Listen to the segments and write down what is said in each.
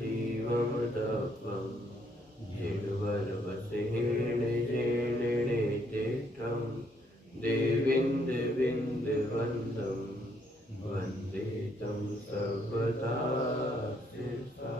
जीवमुदग्वं जिह्वरवसेन जेनेतेष्टं देवीन्द्रविन्दवन्दं वन्दे तं सर्वदा शिरसा।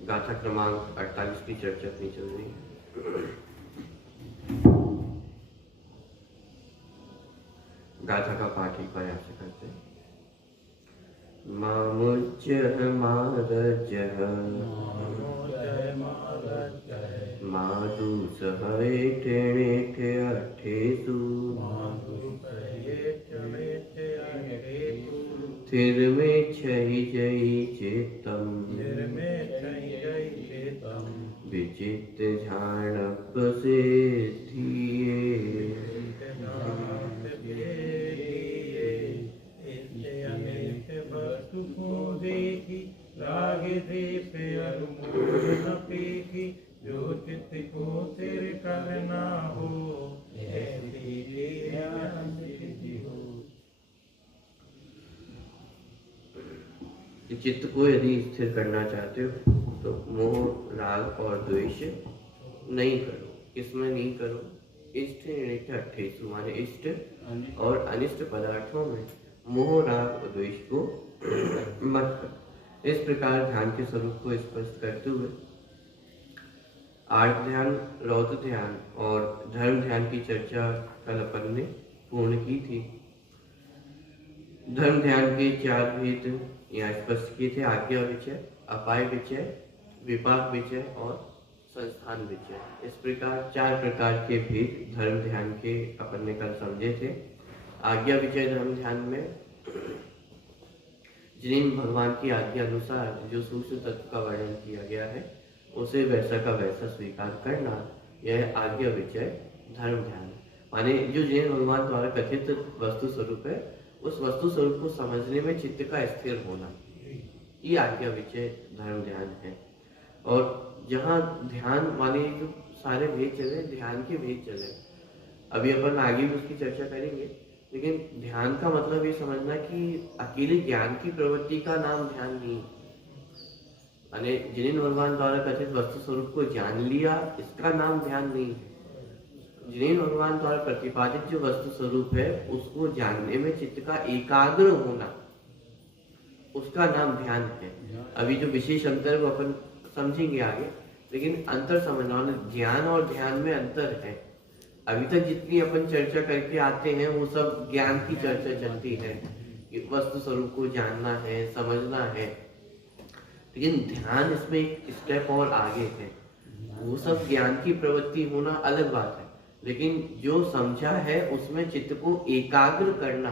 गाथा क्रमांक 48 की चर्चा अपनी चल रही है। गाथा का पाठ एक बार आपसे करते हैं। मामुच्यः मारजः मादुसह एठेणेठे अठेषु थिर्मेच्छहि जयि चेत्तम् विचित्त ध्यानप्रसिद्धिये जो चित्त को तेरे करना हो चित्त को यदि स्थिर करना चाहते हो तो मोह राग और द्वेष नहीं करो। किसमें नहीं करो? इष्ट अट्ठेसु माने इष्ट और अनिष्ट पदार्थों में मोह राग और द्वेष को मत करो। इस प्रकार ध्यान के स्वरूप को स्पष्ट करते हुए आर्त ध्यान, रौद्र ध्यान और धर्म ध्यान की चर्चा कल अपन ने पूर्ण की थी। धर्म ध्यान के 4 भेद यहाँ स्पष्ट किए थे। आज्ञा विचय, अपाय विचय, विपाक विचय और संस्थान विचय। इस प्रकार 4 प्रकार के भेद धर्म ध्यान के अपन ने कल समझे थे। आज्ञा विचय धर्म ध्यान में जिन भगवान की आज्ञा अनुसार जो सूक्ष्म तत्व का वर्णन किया गया है उसे वैसा का वैसा स्वीकार करना, यह आज्ञा विचय धर्म ध्यान। माने जो जिन भगवान द्वारा कथित वस्तु स्वरूप है उस वस्तु स्वरूप को समझने में चित्त का स्थिर होना, ये आज्ञा विचय धर्म ध्यान है। और जहाँ ध्यान माने जो सारे भेद चले, ध्यान के भेद चले, अभी अपन आगे भी उसकी चर्चा करेंगे। लेकिन ध्यान का मतलब ये समझना कि अकेले ज्ञान की प्रवृत्ति का नाम ध्यान नहीं। माने जिन भगवान द्वारा कथित वस्तु स्वरूप को जान लिया, इसका नाम ध्यान नहीं है। जिन भगवान द्वारा प्रतिपादित जो वस्तु स्वरूप है उसको जानने में चित्त का एकाग्र होना, उसका नाम ध्यान है। अभी जो विशेष अंतर वो अपन समझेंगे आगे, लेकिन अंतर समझना, ज्ञान और ध्यान में अंतर है। अभी तक जितनी अपन चर्चा करके आते हैं वो सब ज्ञान की चर्चा चलती है कि वस्तु स्वरूप को जानना है, समझना है। लेकिन ध्यान इसमें एक स्टेप और आगे है। वो सब ज्ञान की प्रवृत्ति होना अलग बात है, लेकिन जो समझा है उसमें चित्त को एकाग्र करना,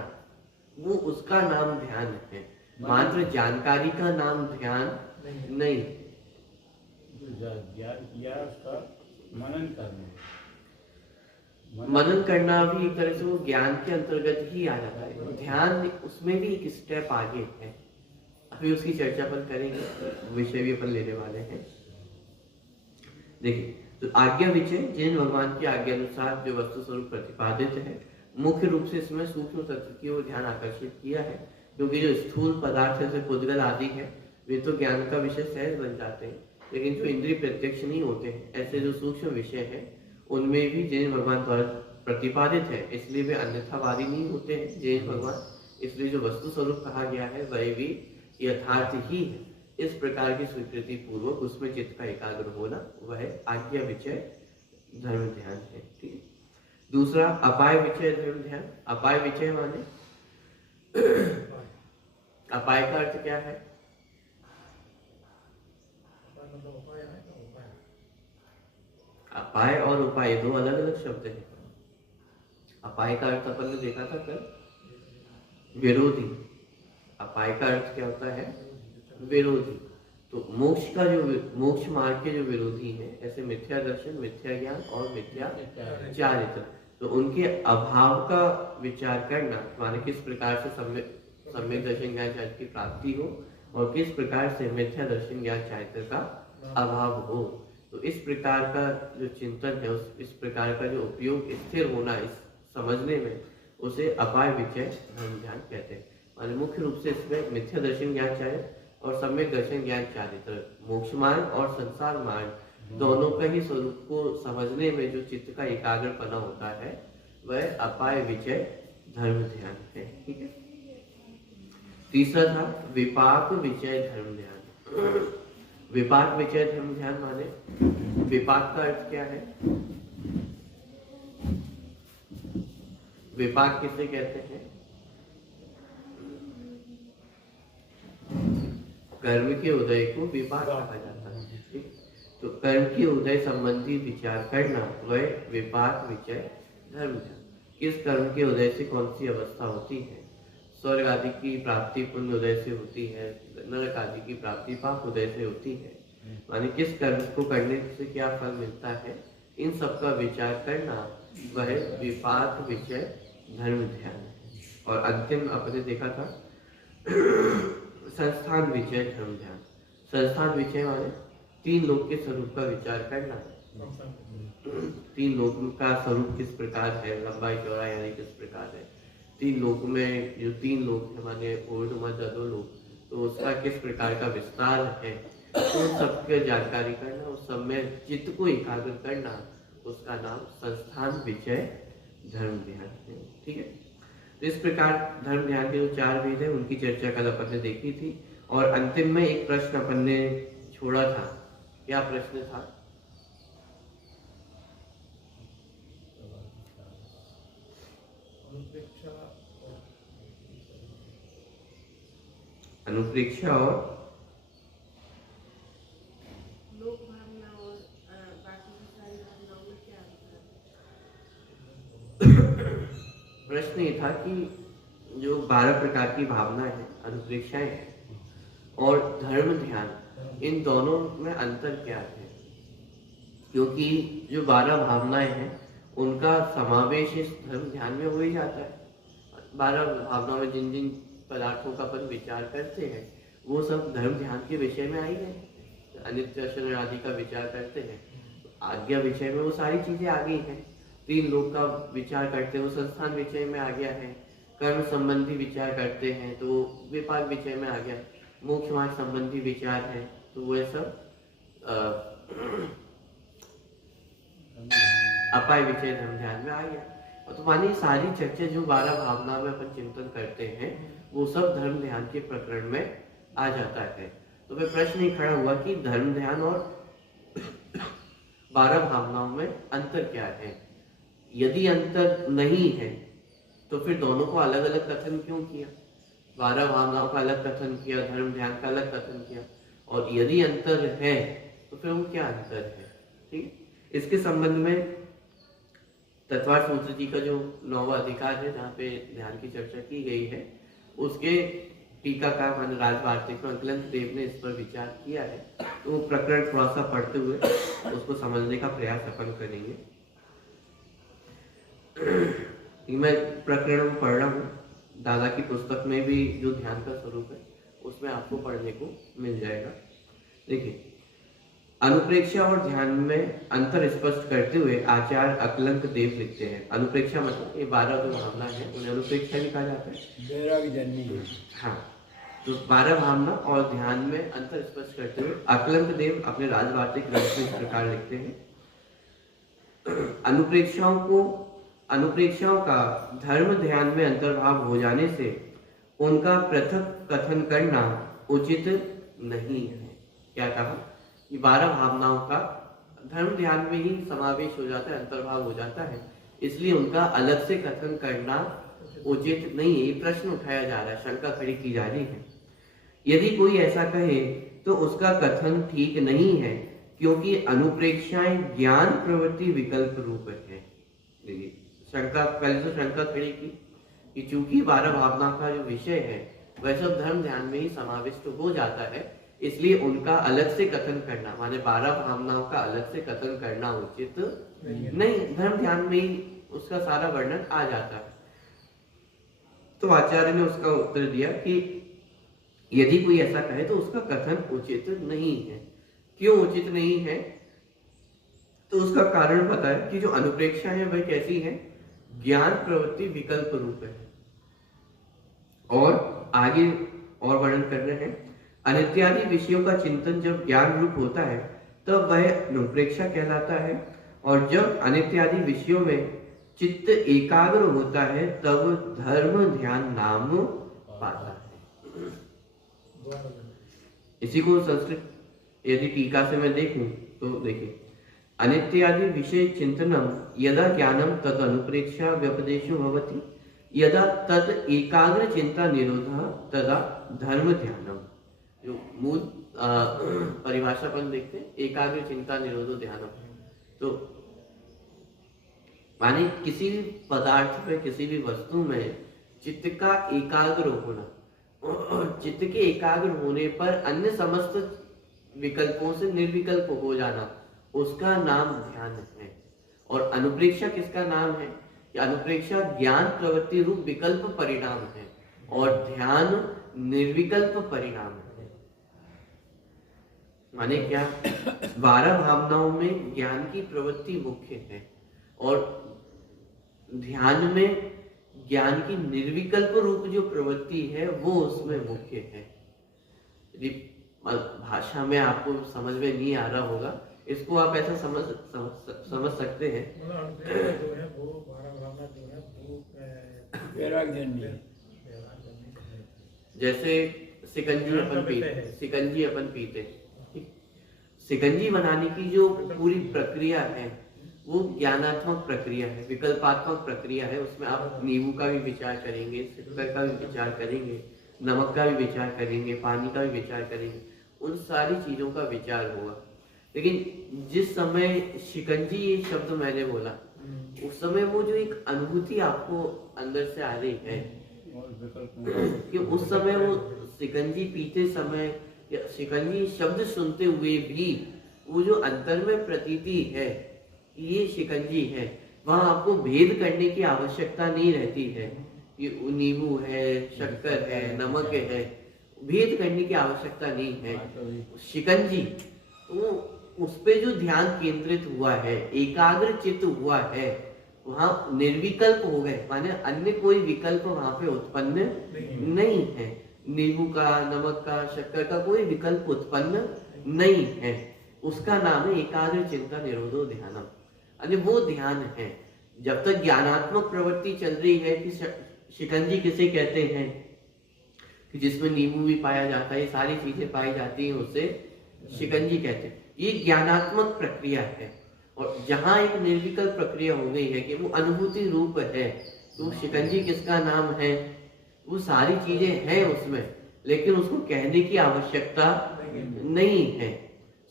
वो उसका नाम ध्यान है। मात्र जानकारी का नाम ध्यान नहीं। मनन करना भी एक तरह से वो ज्ञान के अंतर्गत ही आ जाता है। ध्यान उसमें भी एक स्टेप आगे है, अभी उसकी चर्चा अपन करेंगे, विषय भी अपन लेने वाले हैं। देखिए, तो आज्ञा विचय जिन भगवान की आज्ञा अनुसार जो वस्तु स्वरूप प्रतिपादित है, मुख्य रूप से इसमें सूक्ष्म तत्व की ओर ध्यान आकर्षित किया है। क्योंकि जो स्थूल पदार्थ जैसे पुद्गल आदि है वे तो ज्ञान का विषय सहज बन जाते हैं, लेकिन जो इंद्रिय प्रत्यक्ष नहीं होते हैं, ऐसे जो सूक्ष्म विषय हैं उनमें भी जैन भगवान द्वारा प्रतिपादित है, इसलिए वे अन्यथावादी नहीं होते हैं जैन भगवान। इसलिए जो वस्तु स्वरूप कहा गया है वह भी यथार्थ ही है। इस प्रकार की स्वीकृति पूर्वक उसमें चित्त का एकाग्र होना, वह आज्ञा विचय धर्म ध्यान है। ठीक है। दूसरा अपाय विचय धर्म ध्यान। अपाय विचय माने अपाय का अर्थ क्या है? अपाय और उपाय दो अलग अलग शब्द हैं। अपाय का अर्थ अपन ने देखा था कल, विरोधी। अपाय का अर्थ क्या होता है? विरोधी। तो मोक्ष का जो मोक्ष मार्ग के जो विरोधी हैं, ऐसे मिथ्या दर्शन, मिथ्या ज्ञान और मिथ्या चारित्र, तो उनके अभाव का विचार करना, माने किस प्रकार से सम्यक दर्शन ज्ञान चारित्र की प्राप्ति हो, और किस प्रकार से मिथ्या दर्शन ज्ञान चारित्र का अभाव हो। तो इस प्रकार का जो चिंतन है, इस प्रकार का जो उपयोग स्थिर होना इस समझने में, उसे अपाय विचय धर्म ध्यान कहते हैं। माने मुख्य रूप से इसमें मिथ्या दर्शन ज्ञान चारित्र और सम्यक दर्शन ज्ञान चारित्र, मोक्ष मार्ग और संसार मार्ग दोनों का ही स्वरूप को समझने में जो चित्त का एकाग्रपना होता है वह अपाय विचय धर्म ध्यान है। ठीक है। तीसरा था विपाक विचय धर्म ध्यान। विपाक विचय धर्म ध्यान माने विपाक का अर्थ क्या है? विपाक किसे कहते हैं? कर्म के उदय को विपाक कहा जाता है। ठीक। तो कर्म के उदय संबंधी विचार करना वह विपाक विचय धर्म ध्यान। किस कर्म के उदय से कौन सी अवस्था होती है? स्वर्ग आदि की प्राप्ति पुण्य उदय से होती है, नरक आदि की प्राप्ति पाप उदय से होती है। माने किस कर्म को करने से क्या फल मिलता है, इन सब का विचार करना वह विपाक विचय धर्म ध्यान है। और अंतिम आपने देखा था संस्थान विचय धर्म ध्यान। संस्थान विचय माने तीन लोक के स्वरूप का विचार करना। तीन लोक का स्वरूप किस प्रकार है, लंबाई चौड़ाई आदि किस प्रकार है, तीन लोक में जो तीन लोक है माने ऊर्ध्व मध्य अधोलोक, तो उसका किस प्रकार का विस्तार है, उन सब की जानकारी करना, उस सब में चित्त को एकाग्र करना, उसका नाम संस्थान विचय धर्म ध्यान है। ठीक है। तो इस प्रकार धर्म ध्यान के जो चार भेद है उनकी चर्चा कल अपन ने देखी थी। और अंतिम में एक प्रश्न अपन ने छोड़ा था। क्या प्रश्न था? अनुप्रेक्षा और लोक भावना और बाकी की सारी भावनाओं में क्या अंतर है? प्रश्न ये था कि जो 12 प्रकार की भावना है, अनुप्रेक्षाएं हैं और धर्म ध्यान, इन दोनों में अंतर क्या है? क्योंकि जो 12 भावनाएं हैं उनका समावेश इस धर्म ध्यान में हो ही जाता है। 12 भावनाओं में जिन जिन पदार्थों का अपन विचार करते हैं वो सब धर्म ध्यान के विषय में आई है। अनित्य शरण आदि का विचार करते हैं, आज्ञा विषय में वो सारी चीजें आ गई हैं। तीन लोक का विचार करते हैं वो संस्थान विषय में आ गया है। कर्म संबंधी विचार करते हैं तो विपाक विषय में आ गया। मोक्ष मार्ग संबंधी विचार है तो वह सब अपाय विचय धर्म ध्यान में आ गया। और तो मानिए सारी चर्चा जो 12 भावना में अपन चिंतन करते हैं वो सब धर्म ध्यान के प्रकरण में आ जाता है। तो फिर प्रश्न ही खड़ा हुआ कि धर्म ध्यान और 12 भावनाओं में अंतर क्या है? यदि अंतर नहीं है तो फिर दोनों को अलग अलग कथन क्यों किया? 12 भावनाओं का अलग कथन किया, धर्म ध्यान का अलग कथन किया। और यदि अंतर है तो फिर वो क्या अंतर है? ठीक। इसके संबंध में तत्वार्थ सूत्र जी का जो 9वां अधिकार है जहाँ पे ध्यान की चर्चा की गई है, उसके टीकाकार मान राजवार्तिक अंकलन देव ने इस पर विचार किया है। तो वो प्रकरण थोड़ा सा पढ़ते हुए उसको समझने का प्रयास अपन करेंगे। मैं प्रकरण को पढ़ रहा हूँ, दादा की पुस्तक में भी जो ध्यान का स्वरूप है उसमें आपको पढ़ने को मिल जाएगा। देखिए, अनुप्रेक्षा और ध्यान में अंतर स्पष्ट करते हुए आचार्य अकलंक देव लिखते हैं। अनुप्रेक्षा मतलब ये 12 जो भावना है उन्हें अनुप्रेक्षा भी कहा जाता है। हाँ, तो 12 भावना और ध्यान में अंतर स्पष्ट करते हुए अकलंक देव अपने राजवार्तिक ग्रंथ में इस प्रकार लिखते हैं। अनुप्रेक्षाओं का धर्म ध्यान में अंतर्भाव हो जाने से उनका पृथक कथन करना उचित नहीं है। क्या कहा कि 12 भावनाओं का धर्म ध्यान में ही समावेश हो जाता है, अंतर्भाव हो जाता है, इसलिए उनका अलग से कथन करना उचित नहीं है। ये प्रश्न उठाया जा रहा है, शंका खड़ी की जा रही है। यदि कोई ऐसा कहे तो उसका कथन ठीक नहीं है, क्योंकि अनुप्रेक्षाएं ज्ञान प्रवृत्ति विकल्प रूप है। शंका, पहले तो शंका खड़ी की कि चूंकि 12 भावना का जो विषय है वह सब धर्म ध्यान में ही समाविष्ट हो जाता है, इसलिए उनका अलग से कथन करना माने 12 भावनाओं का अलग से कथन करना उचित नहीं, धर्म ध्यान में ही उसका सारा वर्णन आ जाता है। तो आचार्य ने उसका उत्तर दिया कि यदि कोई ऐसा कहे तो उसका कथन उचित नहीं है। क्यों उचित नहीं है? तो उसका कारण पता है कि जो अनुप्रेक्षा है वह कैसी है? ज्ञान प्रवृत्ति विकल्प रूप है। और आगे और वर्णन कर रहे हैं, अनित्यादि विषयों का चिंतन जब ज्ञान रूप होता है तब वह अनुप्रेक्षा कहलाता है, और जब अनित्यादि विषयों में चित्त एकाग्र होता है तब धर्म ध्यान नाम पाता है। इसी को संस्कृत यदि टीका से मैं देखूं तो देखिए, अनित्यादि विषय चिंतनम यदा ज्ञानम तद अनुप्रेक्षा व्यपदेशो भवति, यदा तद एकाग्र चिंता निरोधः तदा धर्म ध्यानम। जो मूल परिभाषा पर देखते हैं, एकाग्र चिंता निरोधो ध्यानम, तो माने किसी भी पदार्थ में, किसी भी वस्तु में चित्त का एकाग्र होना, और चित्त के एकाग्र होने पर अन्य समस्त विकल्पों से निर्विकल्प हो जाना, उसका नाम ध्यान है। और अनुप्रेक्षा किसका नाम है? कि अनुप्रेक्षा ज्ञान प्रवृत्ति रूप विकल्प परिणाम है, और ध्यान निर्विकल्प परिणाम है। माने क्या? 12 भावनाओं में ज्ञान की प्रवृत्ति मुख्य है, और ध्यान में ज्ञान की निर्विकल्प रूप जो प्रवृत्ति है वो उसमें मुख्य है। यदि भाषा में आपको समझ में नहीं आ रहा होगा, इसको आप ऐसा समझ सकते हैं। जो है वो 12 भावना जो है वो वैराग्य नहीं। जैसे सिकंजी अपन पीते, सिकंजी बनाने की जो पूरी प्रक्रिया है वो ज्ञानात्मक प्रक्रिया है, विकल्पात्मक प्रक्रिया है। उसमें आप नींबू का भी विचार करेंगे, शक्कर का भी विचार करेंगे, नमक का भी विचार करेंगे, पानी का भी विचार करेंगे, उन सारी चीजों का विचार होगा। लेकिन जिस समय शिकंजी ये शब्द मैंने बोला, उस समय वो जो एक अनुभूति आपको अंदर से आ रही है कि उस समय वो शिकंजी पीते समय या शिकंजी शब्द सुनते हुए भी वो जो अंतर में प्रतीति है कि ये शिकंजी है, वहां आपको भेद करने की आवश्यकता नहीं रहती है कि नींबू है, शक्कर है, नमक है, भेद करने की आवश्यकता नहीं है। शिकंजी तो उस पे जो ध्यान केंद्रित हुआ है, एकाग्र चित्त हुआ है, वहां निर्विकल्प हो गए, माने अन्य कोई विकल्प वहां पे उत्पन्न नहीं है। नींबू का, नमक का, शक्कर का कोई विकल्प उत्पन्न नहीं है। उसका नाम है एकाग्र चिंता निरोधो ध्यानम। अरे वो ध्यान है। जब तक ज्ञानात्मक प्रवृत्ति चल रही है कि शिकंजी किसे कहते हैं कि जिसमें नींबू भी पाया जाता है, ये सारी चीजें पाई जाती हैं, उसे शिकंजी कहते हैं। ये ज्ञानात्मक प्रक्रिया है। और जहां एक निर्विकल्प प्रक्रिया हो गई है कि वो अनुभूति रूप है, तो शिकंजी किसका नाम है? वो सारी चीजें हैं उसमें, लेकिन उसको कहने की आवश्यकता नहीं है,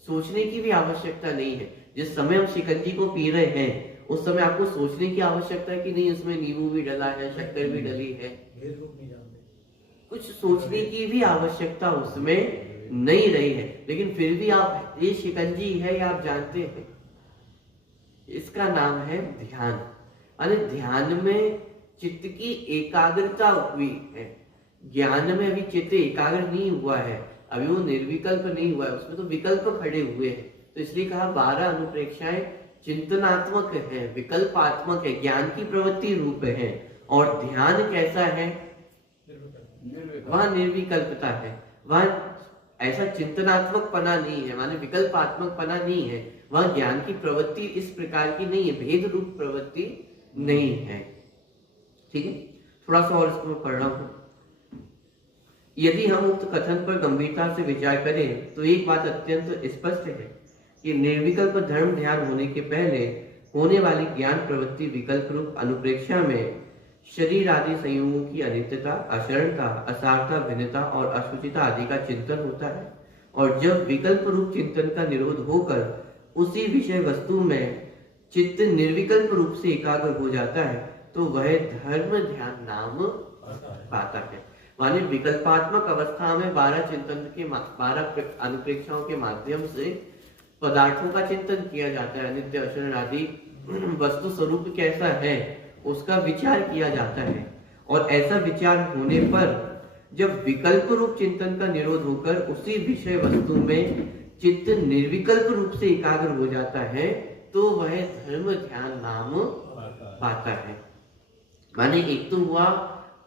सोचने की भी आवश्यकता नहीं है। जिस समय हम शिकंजी को पी रहे हैं उस समय आपको सोचने की आवश्यकता है कि नहीं इसमें नींबू भी डला है, शक्कर भी डली है, कुछ सोचने की भी आवश्यकता उसमें नहीं रही है। लेकिन फिर भी आप ये शिकंजी है, ये आप जानते हैं। इसका नाम है ध्यान। अरे ध्यान में चित्त की एकाग्रता हुई है। ज्ञान में अभी चित्त एकाग्र नहीं हुआ है, अभी वो निर्विकल्प नहीं हुआ है, उसमें तो विकल्प खड़े हुए हैं। तो इसलिए कहा 12 अनुप्रेक्षाएं चिंतनात्मक है, विकल्पात्मक है, ज्ञान की प्रवृत्ति रूप है। और ध्यान कैसा है? वहां निर्विकल्पता है, वहां ऐसा चिंतनात्मक पना नहीं है, माने विकल्पात्मक पना नहीं है, वहां ज्ञान की प्रवृत्ति इस प्रकार की नहीं है, भेद रूप प्रवृत्ति नहीं है। ठीक है, थोड़ा सा और इसको पढ़ रहा हूं। यदि हम उक्त कथन पर गंभीरता से विचार करें तो एक बात अत्यंत स्पष्ट है कि निर्विकल्प धर्म ध्यान होने के पहले होने वाली ज्ञान प्रवृत्ति विकल्प रूप अनुप्रेक्षा में शरीर आदि संयोगों की अनित्यता, अशरणता, असारता, भिन्नता और अशुचिता आदि का चिंतन होता है। और जब विकल्प रूप चिंतन का निरोध होकर उसी विषय वस्तु में चित्त निर्विकल्प रूप से एकाग्र हो जाता है तो वह धर्म ध्यान नाम पाता है। माने विकल्पात्मक अवस्था में 12 चिंतन के 12 अनुप्रेक्षाओं के माध्यम से पदार्थों का चिंतन किया जाता है। अनित्य, अशरण आदि वस्तु स्वरूप कैसा है उसका विचार किया जाता है। और ऐसा विचार होने पर जब विकल्प रूप चिंतन का निरोध होकर उसी विषय वस्तु में चित्त निर्विकल्प रूप से एकाग्र हो जाता है तो वह धर्म ध्यान नाम पाता है। माने एक तो हुआ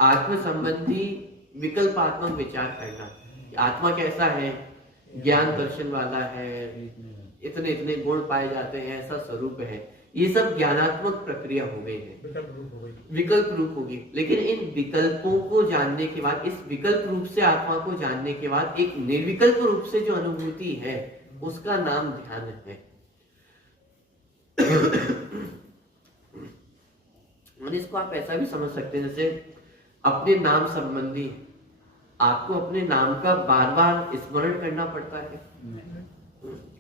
आत्म संबंधी विकल्पात्मक विचार करना, आत्मा कैसा है, ज्ञान दर्शन वाला है, इतने इतने गुण पाए जाते हैं, ऐसा स्वरूप है, ये सब ज्ञानात्मक प्रक्रिया हो गई है, विकल्प रूप होगी। लेकिन इन विकल्पों को जानने के बाद, इस विकल्प रूप से आत्मा को जानने के बाद एक निर्विकल्प रूप से जो अनुभूति है उसका नाम ध्यान है। इसको आप ऐसा भी समझ सकते हैं जैसे अपने नाम संबंधी आपको अपने नाम का बार बार स्मरण करना पड़ता है,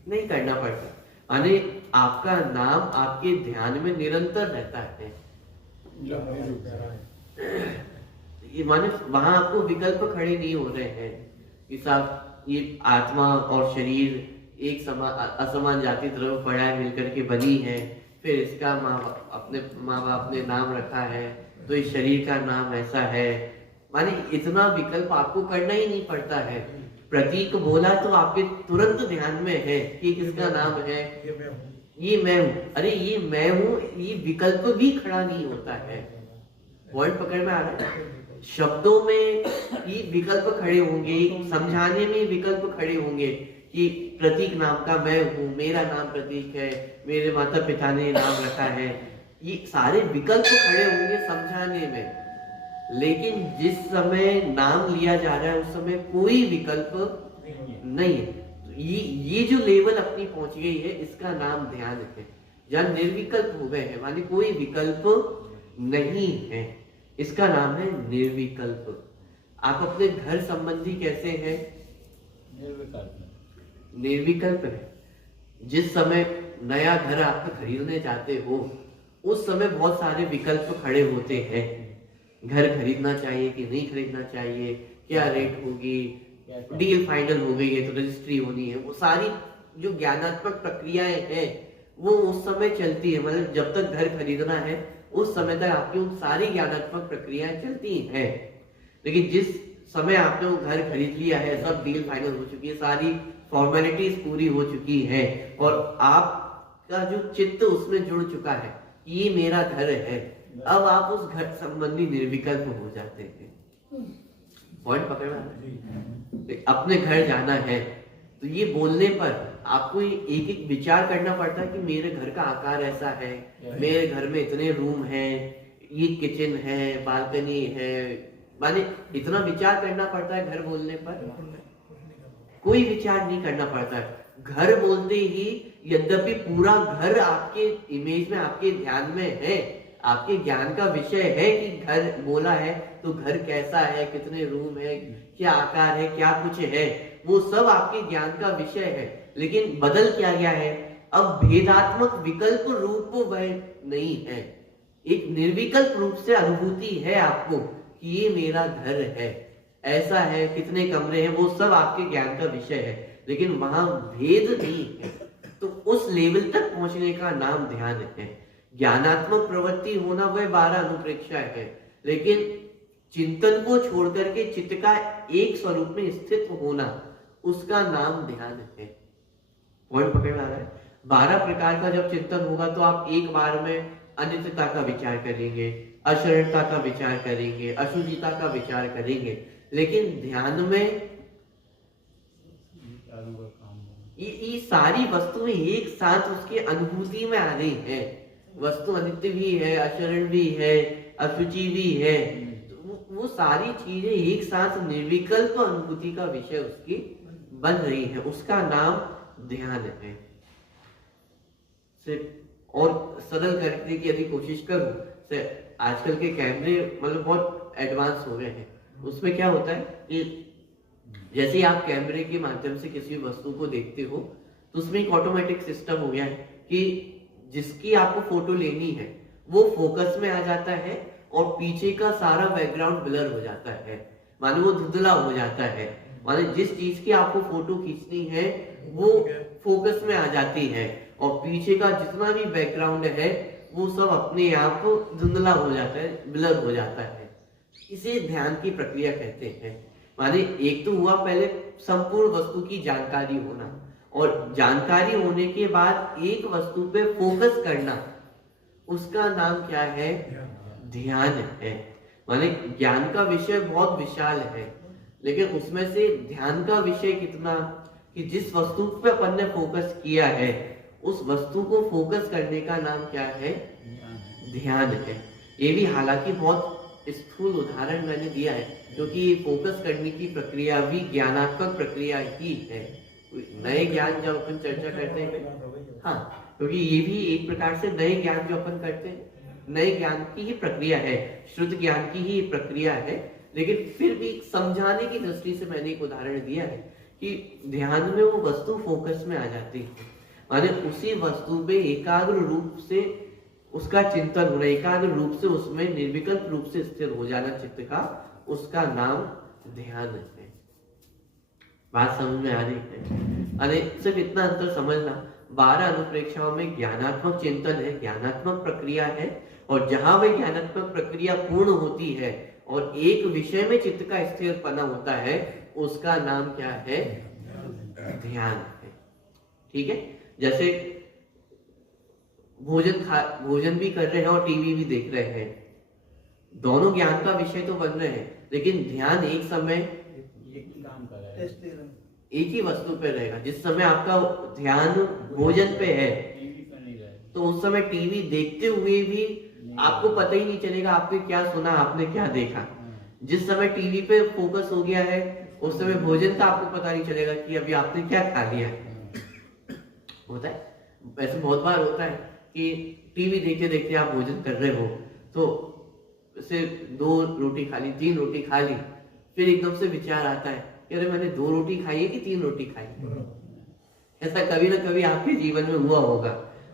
नहीं करना पड़ता, यानी आपका नाम आपके ध्यान में निरंतर रहता है। ये माने वहां आपको विकल्प खड़े नहीं हो रहे हैं कि साहब ये आत्मा और शरीर एक समान असमान जाति द्रव्य पड़ा है, मिलकर के बनी है, फिर इसका अपने माँ बाप ने नाम रखा है तो इस शरीर का नाम ऐसा है। माने इतना विकल्प आपको करना ही नहीं पड़ता है। प्रतीक बोला तो आपके तुरंत ध्यान में है कि किसका नाम है, ये मैं हूँ। अरे ये मैं हूँ, ये विकल्प भी खड़ा नहीं होता है। पॉइंट पकड़ में आ रहा है। शब्दों में ये विकल्प खड़े होंगे, समझाने में विकल्प खड़े होंगे कि प्रतीक नाम का मैं हूँ, मेरा नाम प्रतीक है, मेरे माता पिता ने नाम रखा है, ये सारे विकल्प खड़े होंगे समझाने में। लेकिन जिस समय नाम लिया जा रहा है उस समय कोई विकल्प नहीं है। तो ये जो लेवल अपनी पहुंच गई है इसका नाम ध्यान है, जहाँ निर्विकल्प हो गए हैं, माने कोई विकल्प नहीं है, इसका नाम है निर्विकल्प। आप अपने घर संबंधी कैसे हैं? निर्विकल्प है। जिस समय नया घर आप खरीदने जाते हो उस समय बहुत सारे विकल्प खड़े होते हैं, घर खरीदना चाहिए कि नहीं खरीदना चाहिए, क्या रेट होगी, डील फाइनल हो गई है तो रजिस्ट्री होनी है, वो सारी जो ज्ञानात्मक प्रक्रियाएं हैं वो उस समय चलती है। मतलब जब तक घर खरीदना है उस समय तक आपकी उन सारी ज्ञानात्मक प्रक्रियाएं चलती हैं। लेकिन जिस समय आपने वो घर खरीद लिया है, सब डील फाइनल हो चुकी है, सारी फॉर्मेलिटीज पूरी हो चुकी है और आपका जो चित्त उसमें जुड़ चुका है, ये मेरा घर है, अब आप उस घर संबंधी निर्विकल्प हो जाते हैं। पॉइंट पकड़ना। अपने घर जाना है तो ये बोलने पर आपको एक एक विचार करना पड़ता है कि मेरे घर का आकार ऐसा है, मेरे घर में इतने रूम हैं, ये किचन है, बालकनी है, माने इतना विचार करना पड़ता है। घर बोलने पर कोई विचार नहीं करना पड़ता है। घर बोलते ही यद्यपि पूरा घर आपके इमेज में, आपके ध्यान में है, आपके ज्ञान का विषय है कि घर बोला है तो घर कैसा है, कितने रूम है, क्या आकार है, क्या कुछ है, वो सब आपके ज्ञान का विषय है। लेकिन बदल क्या गया है, अब भेदात्मक विकल्प रूप वह नहीं है, एक निर्विकल्प रूप से अनुभूति है आपको कि ये मेरा घर है, ऐसा है, कितने कमरे हैं, वो सब आपके ज्ञान का विषय है, लेकिन वहां भेद नहीं है। तो उस लेवल तक पहुंचने का नाम ध्यान है। ज्ञानात्मक प्रवृत्ति होना वह 12 अनुप्रेक्षा है, लेकिन चिंतन को छोड़ करके चित्त का एक स्वरूप में स्थित होना, उसका नाम ध्यान है। पॉइंट पकड़ आ रहा है। 12 प्रकार का जब चिंतन होगा तो आप एक बार में अनित्यता का विचार करेंगे, अशरणता का विचार करेंगे, अशुचिता का विचार करेंगे, लेकिन ध्यान में ये सारी वस्तुएं एक साथ उसके अनुभूति में आ रही है। वस्तु अनित्य भी है, अशरण भी है, अशुचि भी है, तो वो सारी चीजें एक साथ निर्विकल्प अनुभूति का विषय उसकी बन रही है, उसका नाम ध्यान है। सिर्फ और सरल करने की यदि कोशिश करूं, से आजकल के कैमरे मतलब बहुत एडवांस हो गए हैं, उसमें क्या होता है कि जैसे आप कैमरे के माध्यम से किसी वस्तु को देखते हो तो उसमें एक ऑटोमेटिक सिस्टम हो गया है कि जिसकी आपको फोटो लेनी है वो फोकस में आ जाता है और पीछे का सारा बैकग्राउंड ब्लर हो जाता है, माने वो धुंधला हो जाता है, माने जिस चीज की आपको फोटो खींचनी है वो फोकस में आ जाती है और पीछे का जितना भी बैकग्राउंड है वो सब अपने आप धुंधला हो जाता है, ब्लर हो जाता है। इसे ध्यान की प्रक्रिया कहते हैं। माने एक तो हुआ पहले संपूर्ण वस्तु की जानकारी होना, और जानकारी होने के बाद एक वस्तु पे फोकस करना, उसका नाम क्या है? ध्यान है। माने ज्ञान का विषय बहुत विशाल है, लेकिन उसमें से ध्यान का विषय कितना कि जिस वस्तु पे अपन ने फोकस किया है उस वस्तु को फोकस करने का नाम क्या है? ध्यान है। ये भी हालांकि बहुत स्थूल उदाहरण मैंने दिया है, क्योंकि फोकस करने की प्रक्रिया भी ज्ञानात्मक प्रक्रिया ही है। नए ज्ञान जब अपन चर्चा करते हैं, हाँ, क्योंकि ये भी एक प्रकार से नए ज्ञान जो अपन करते हैं, नए ज्ञान की ही प्रक्रिया है, शुद्ध ज्ञान की ही प्रक्रिया है। लेकिन फिर भी समझाने की दृष्टि से मैंने एक उदाहरण दिया है कि ध्यान में वो वस्तु फोकस में आ जाती है, माने उसी वस्तु पे एकाग्र रूप से उसका चिंतन होना, एकाग्र रूप से उसमें निर्विकल्प रूप से स्थिर हो जाना चित्त का, उसका नाम ध्यान है। बात समझ में आ रही है? अरे सिर्फ इतना अंतर समझना, 12 अनुप्रेक्षाओं में ज्ञानात्मक चिंतन है, ज्ञानात्मक प्रक्रिया है, और जहां वह ज्ञानात्मक प्रक्रिया पूर्ण होती है और एक विषय में चित्त का स्थिरपना होता है, उसका नाम क्या है? ध्यान है। ठीक है? जैसे भोजन भी कर रहे हैं और टीवी भी देख रहे हैं, दोनों ज्ञान का विषय तो बन रहे हैं, लेकिन ध्यान एक समय एक ही वस्तु पे रहेगा। जिस समय आपका ध्यान भोजन पे है तो उस समय टीवी देखते हुए भी आपको पता ही नहीं चलेगा आपने क्या सुना, आपने क्या देखा। जिस समय टीवी पे फोकस हो गया है उस समय भोजन का आपको पता नहीं चलेगा कि अभी आपने क्या खा लिया है। होता है वैसे, बहुत बार होता है कि टीवी देखते देखते आप भोजन कर रहे हो तो सिर्फ 2 रोटी खा ली, 3 रोटी खा ली, फिर एकदम से विचार आता है कि अरे मैंने 2 रोटी खाई है कि 3 रोटी खाई है। ऐसा कभी ना कभी आपके जीवन में हुआ होगा,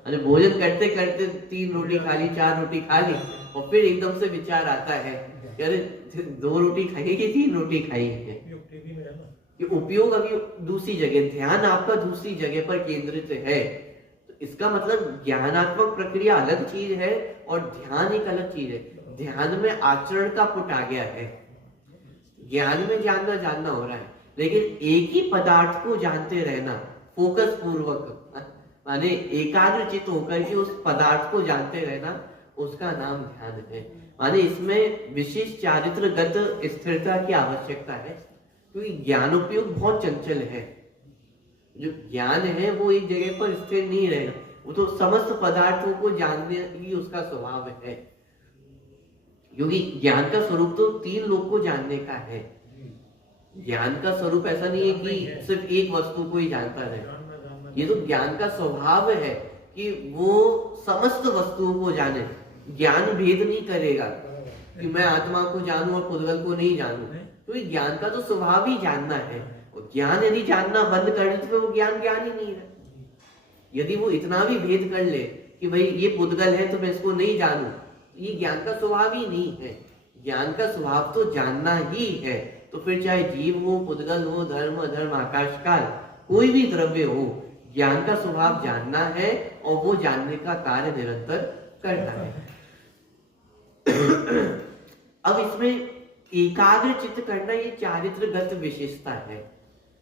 अरे भोजन करते करते 3 रोटी खा ली, 4 रोटी खा ली, और फिर एकदम से विचार आता है कि अरे 2 रोटी खाई है कि 3 रोटी खाई है। ये उपयोग अभी दूसरी जगह, ध्यान आपका दूसरी जगह पर केंद्रित है। तो इसका मतलब ज्ञानात्मक प्रक्रिया अलग चीज है और ध्यान एक अलग चीज है। ध्यान में आचरण का पुट आ गया है, ज्ञान में जानना हो रहा है, लेकिन एक ही पदार्थ को जानते रहना फोकस पूर्वक, माने एकाग्रचित होकर के उस पदार्थ को जानते रहना, उसका नाम ध्यान है। माने इसमें विशेष चारित्रगत स्थिरता की आवश्यकता है, क्योंकि ज्ञान उपयोग बहुत चंचल है। जो ज्ञान है वो एक जगह पर स्थिर नहीं रहेगा, वो तो समस्त पदार्थों को जानने ही उसका स्वभाव है। क्योंकि ज्ञान का स्वरूप तो 3 लोग को जानने का है। ज्ञान का स्वरूप ऐसा नहीं है कि सिर्फ एक वस्तु को ही जानता रहे। ये तो ज्ञान का स्वभाव है कि वो समस्त वस्तुओं को जाने। ज्ञान भेद नहीं करेगा कि मैं आत्मा को जानूं और पुद्गल को नहीं जानूं, क्योंकि ज्ञान का तो स्वभाव ही जानना है। और ज्ञान यदि जानना बंद कर दे तो वो ज्ञान ज्ञान ही नहीं है। यदि वो इतना भी भेद कर ले कि भाई ये पुद्गल है तो मैं इसको नहीं जानूं, ये ज्ञान का स्वभाव ही नहीं है। ज्ञान का स्वभाव तो जानना ही है। तो फिर चाहे जीव हो, पुद्गल हो, धर्म अधर्म, आकाश काल, कोई भी द्रव्य हो, ज्ञान का स्वभाव जानना है और वो जानने का कार्य निरंतर करता है। अब इसमें एकाग्र चित्त करना ये चारित्रगत विशेषता है,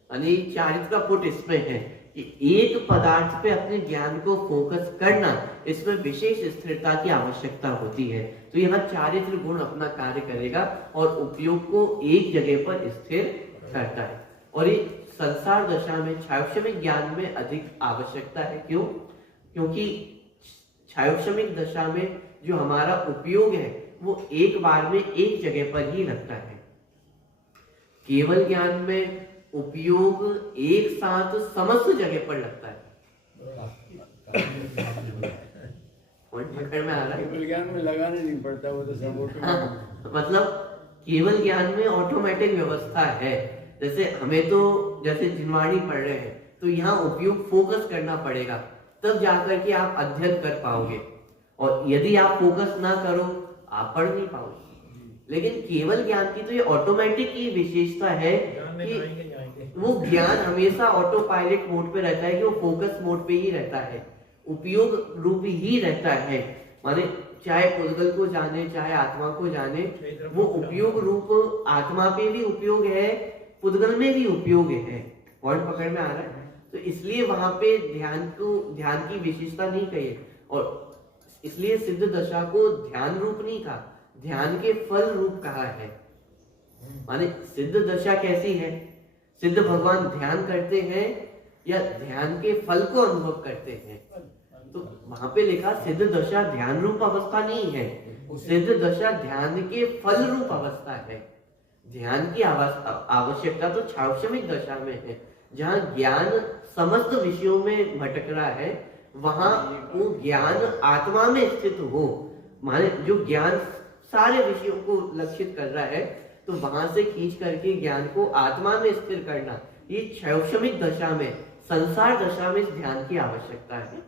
यानी चारित्र का पुट इसमें है कि एक पदार्थ पे अपने ज्ञान को फोकस करना, इसमें विशेष स्थिरता की आवश्यकता होती है। तो यहाँ चारित्र गुण अपना कार्य करेगा और उपयोग को एक जगह पर स्थिर करता है। और ये संसार दशा में क्षायोक्षमिक ज्ञान में अधिक आवश्यकता है। क्यों? क्योंकि क्षायोक्षमिक दशा में जो हमारा उपयोग है वो एक बार में एक जगह पर ही लगता है। केवल ज्ञान में उपयोग एक साथ समस्त जगह पर लगता है। में आ रहा है, केवल ज्ञान में लगाना नहीं पड़ता, वो तो सब मतलब केवल ज्ञान में ऑटोमेटिक व्यवस्था है। जैसे हमें तो जैसे जिनवाणी पढ़ रहे हैं तो यहाँ उपयोग फोकस करना पड़ेगा, तब जाकर के आप अध्ययन कर पाओगे। और यदि आप फोकस ना करो आप पढ़ नहीं पाओगे। लेकिन केवल ज्ञान की तो ये ऑटोमेटिक की विशेषता है कि वो ज्ञान हमेशा ऑटो पायलट मोड पे रहता है, कि वो फोकस मोड पे ही रहता है, उपयोग रूपी ही रहता है। माने चाहे पुद्गल को जाने चाहे आत्मा को जाने, वो उपयोग रूप आत्मा पे भी उपयोग है, पुद्गल में भी उपयोग है। पॉइंट पकड़ में आ रहा है? तो इसलिए वहां पे ध्यान की विशेषता नहीं कही है, और इसलिए सिद्ध दशा को ध्यान रूप नहीं कहा, ध्यान के फल रूप कहा है। माने सिद्ध दशा कैसी है? सिद्ध भगवान ध्यान करते हैं या ध्यान के फल को अनुभव करते हैं? तो वहां पे लिखा सिद्ध दशा ध्यान रूप अवस्था नहीं है, सिद्ध दशा ध्यान के फल रूप अवस्था है। ध्यान की आवश्यकता तो छावशमिक दशा में है, जहाँ ज्ञान समस्त विषयों में भटक रहा है, वहां वो ज्ञान आत्मा में स्थित हो। माने जो ज्ञान सारे विषयों को लक्षित कर रहा है, तो वहां से खींच करके ज्ञान को आत्मा में स्थिर करना, ये क्षौक्षमिक दशा में, संसार दशा में इस ध्यान की आवश्यकता है।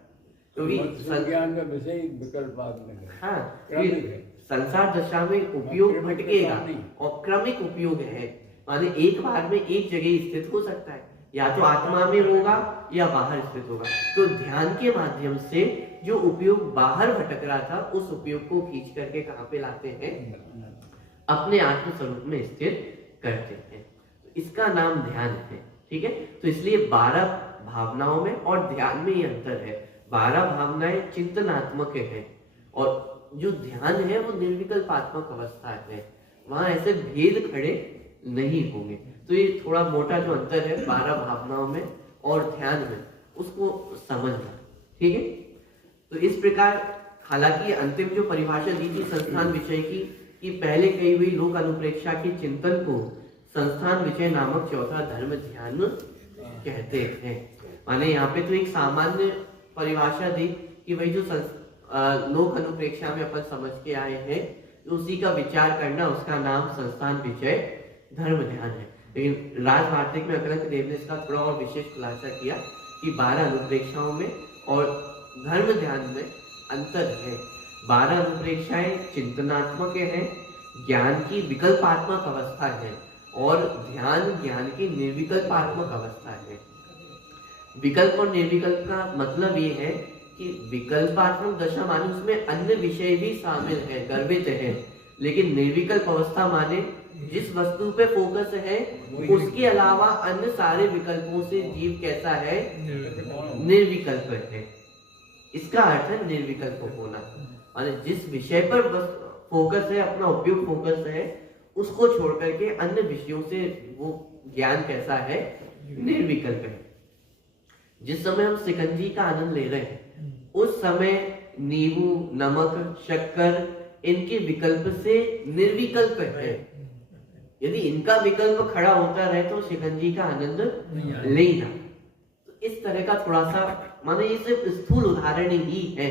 क्योंकि ज्ञान का विषय विकल्पात में है। हाँ, क्रमिक है। संसार दशा में उपयोग भटकेगा और क्रमिक उपयोग है। माने एक बार में एक जगह स्थित हो सकता है, या तो आत्मा में होगा या बाहर स्थित होगा। तो ध्यान के माध्यम से जो उपयोग बाहर भटक रहा था, उस उपयोग को खींच करके कहाँ पे लाते हैं? अपने आत्म स्वरूप में स्थिर करते हैं। तो इसका नाम ध्यान है। ठीक है, तो इसलिए 12 भावनाओं में और ध्यान में ये अंतर है। 12 भावनाएं चिंतनात्मक है, और जो ध्यान है वो निर्विकल्पात्मक अवस्था है, वहां ऐसे भेद खड़े नहीं होंगे। तो ये थोड़ा मोटा जो अंतर है 12 भावनाओं में और ध्यान में, उसको समझना। ठीक है, तो इस प्रकार हालांकि अंतिम जो परिभाषा दी थी संस्थान विषय की, कि पहले कही हुई लोक अनुप्रेक्षा के चिंतन को संस्थान विषय नामक चौथा धर्म ध्यान कहते हैं। माने यहाँ पे तो एक सामान्य परिभाषा दी कि भाई जो लोक अनुप्रेक्षा में अपन समझ के आए हैं, तो उसी का विचार करना, उसका नाम संस्थान विषय धर्म ध्यान है। लेकिन राजवार्तिक में अकलंक देव ने इसका थोड़ा और विशेष खुलासा किया कि 12 अनुप्रेक्षाओं में और धर्म ध्यान में अंतर है। 12 अनुप्रेक्षाएं चिंतनात्मक है, ज्ञान की विकल्पात्मक अवस्था है, और ध्यान ज्ञान की निर्विकल्पात्मक अवस्था है। विकल्प और निर्विकल्प का मतलब ये है कि विकल्पात्मक दशा माने उसमें अन्य विषय भी शामिल है, गर्भित है, लेकिन निर्विकल्प अवस्था माने जिस वस्तु पे फोकस है उसके अलावा अन्य सारे विकल्पों से जीव कैसा है? निर्विकल्प है। इसका अर्थ है निर्विकल्प होना। माने जिस विषय पर बस फोकस है, अपना उपयोग फोकस है, उसको छोड़ करके अन्य विषयों से वो ज्ञान कैसा है? निर्विकल्प है। जिस समय हम शिकंजी का आनंद ले रहे हैं, उस समय नींबू, नमक, शक्कर इनके विकल्प से निर्विकल्प है। यदि इनका विकल्प खड़ा होता रहे तो शिकंजी का आनंद लेना। तो इस तरह का थोड़ा सा, माने ये सिर्फ स्थूल उदाहरण ही है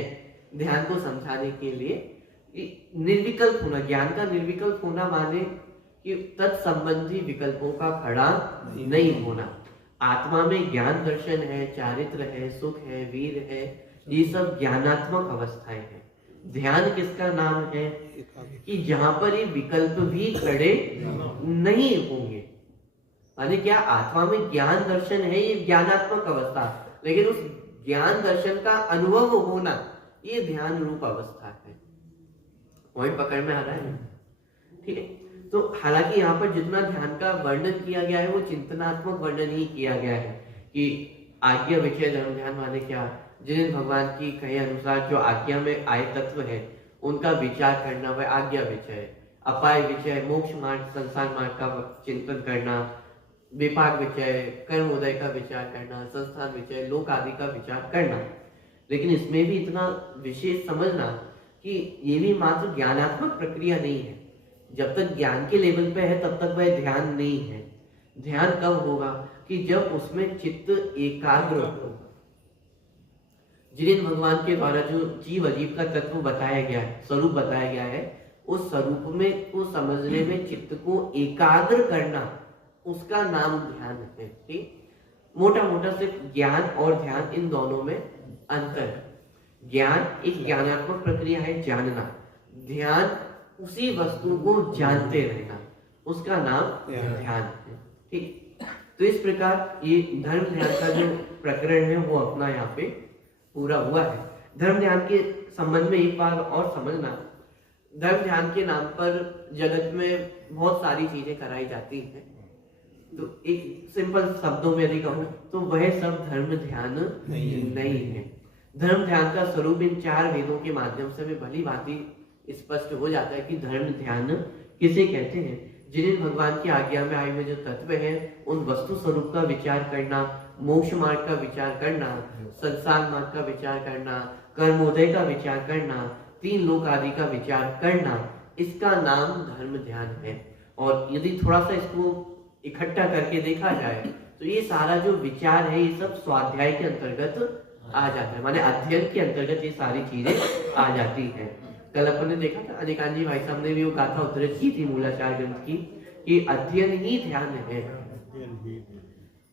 ध्यान को समझाने के लिए। निर्विकल्प होना, ज्ञान का निर्विकल्प होना माने कि तत्संबंधी विकल्पों का खड़ा नहीं होना। आत्मा में ज्ञान दर्शन है, चारित्र है, सुख है, वीर है, ये सब ज्ञानात्मक अवस्थाएं हैं। ध्यान किसका नाम है? कि जहां पर ये विकल्प भी खड़े नहीं होंगे। माने क्या? आत्मा में ज्ञान दर्शन है, ये ज्ञानात्मक अवस्था, लेकिन उस ज्ञान दर्शन का अनुभव होना, ये ध्यान रूप अवस्था है। पॉइंट पकड़ में आ रहा है? ठीक है, तो हालांकि यहाँ पर जितना ध्यान का वर्णन किया गया है वो चिंतनात्मक वर्णन ही किया गया है कि आज्ञा विषय धर्म ध्यान माने क्या, जिन भगवान की कहे अनुसार जो आज्ञा में आए तत्व है उनका विचार करना, वह आज्ञा विषय। अपाय विषय मोक्ष मार्ग, संसार मार्ग का चिंतन करना, विपाक विषय कर्मोदय का विचार करना, संस्थान विषय लोक आदि का विचार करना। लेकिन इसमें भी इतना विशेष समझना कि ये भी मात्र ज्ञानात्मक प्रक्रिया नहीं है। जब तक ज्ञान के लेवल पे है तब तक वह ध्यान नहीं है। ध्यान कब होगा? कि जब उसमें चित्त एकाग्र हो। जिन भगवान के द्वारा जो जीव अजीव का तत्व बताया गया है, स्वरूप बताया गया है, उस स्वरूप में को समझने में चित्त को एकाग्र करना, उसका नाम ध्यान है। ठीक, मोटा मोटा सिर्फ ज्ञान और ध्यान, इन दोनों में अंतर है। ज्ञान एक ज्ञानात्मक प्रक्रिया है, जानना। ध्यान उसी वस्तु को जानते रहना, उसका नाम ध्यान है। ठीक, तो इस प्रकार ये धर्म ध्यान का जो प्रकरण है वो अपना यहाँ पे पूरा हुआ है। धर्म ध्यान के संबंध में एक बात और समझना, धर्म ध्यान के नाम पर जगत में बहुत सारी चीजें कराई जाती हैं। तो एक सिंपल शब्दों में यदि कहूँ तो वह सब धर्म ध्यान नहीं है। धर्म ध्यान का स्वरूप इन 4 वेदों के माध्यम से हमें भली भांति स्पष्ट हो जाता है कि धर्म ध्यान किसे कहते हैं। जिन्हें भगवान की आज्ञा में आए हुए जो तत्व हैं उन वस्तु स्वरूप का विचार करना, मोक्ष मार्ग का विचार करना, संसार मार्ग का विचार करना, कर्मोदय का विचार करना, 3 लोक आदि का विचार करना, इसका नाम धर्म ध्यान है। और यदि थोड़ा सा इसको इकट्ठा करके देखा जाए तो ये सारा जो विचार है ये सब स्वाध्याय के अंतर्गत आ जाता है, माने अध्ययन के अंतर्गत ये सारी चीजें आ जाती हैं। कल अपन ने देखा था अनिकांत जी भाई साहब ने भी वो गाथा उद्धृत की थी मूलाचार ग्रंथ की कि अध्ययन ही ध्यान है।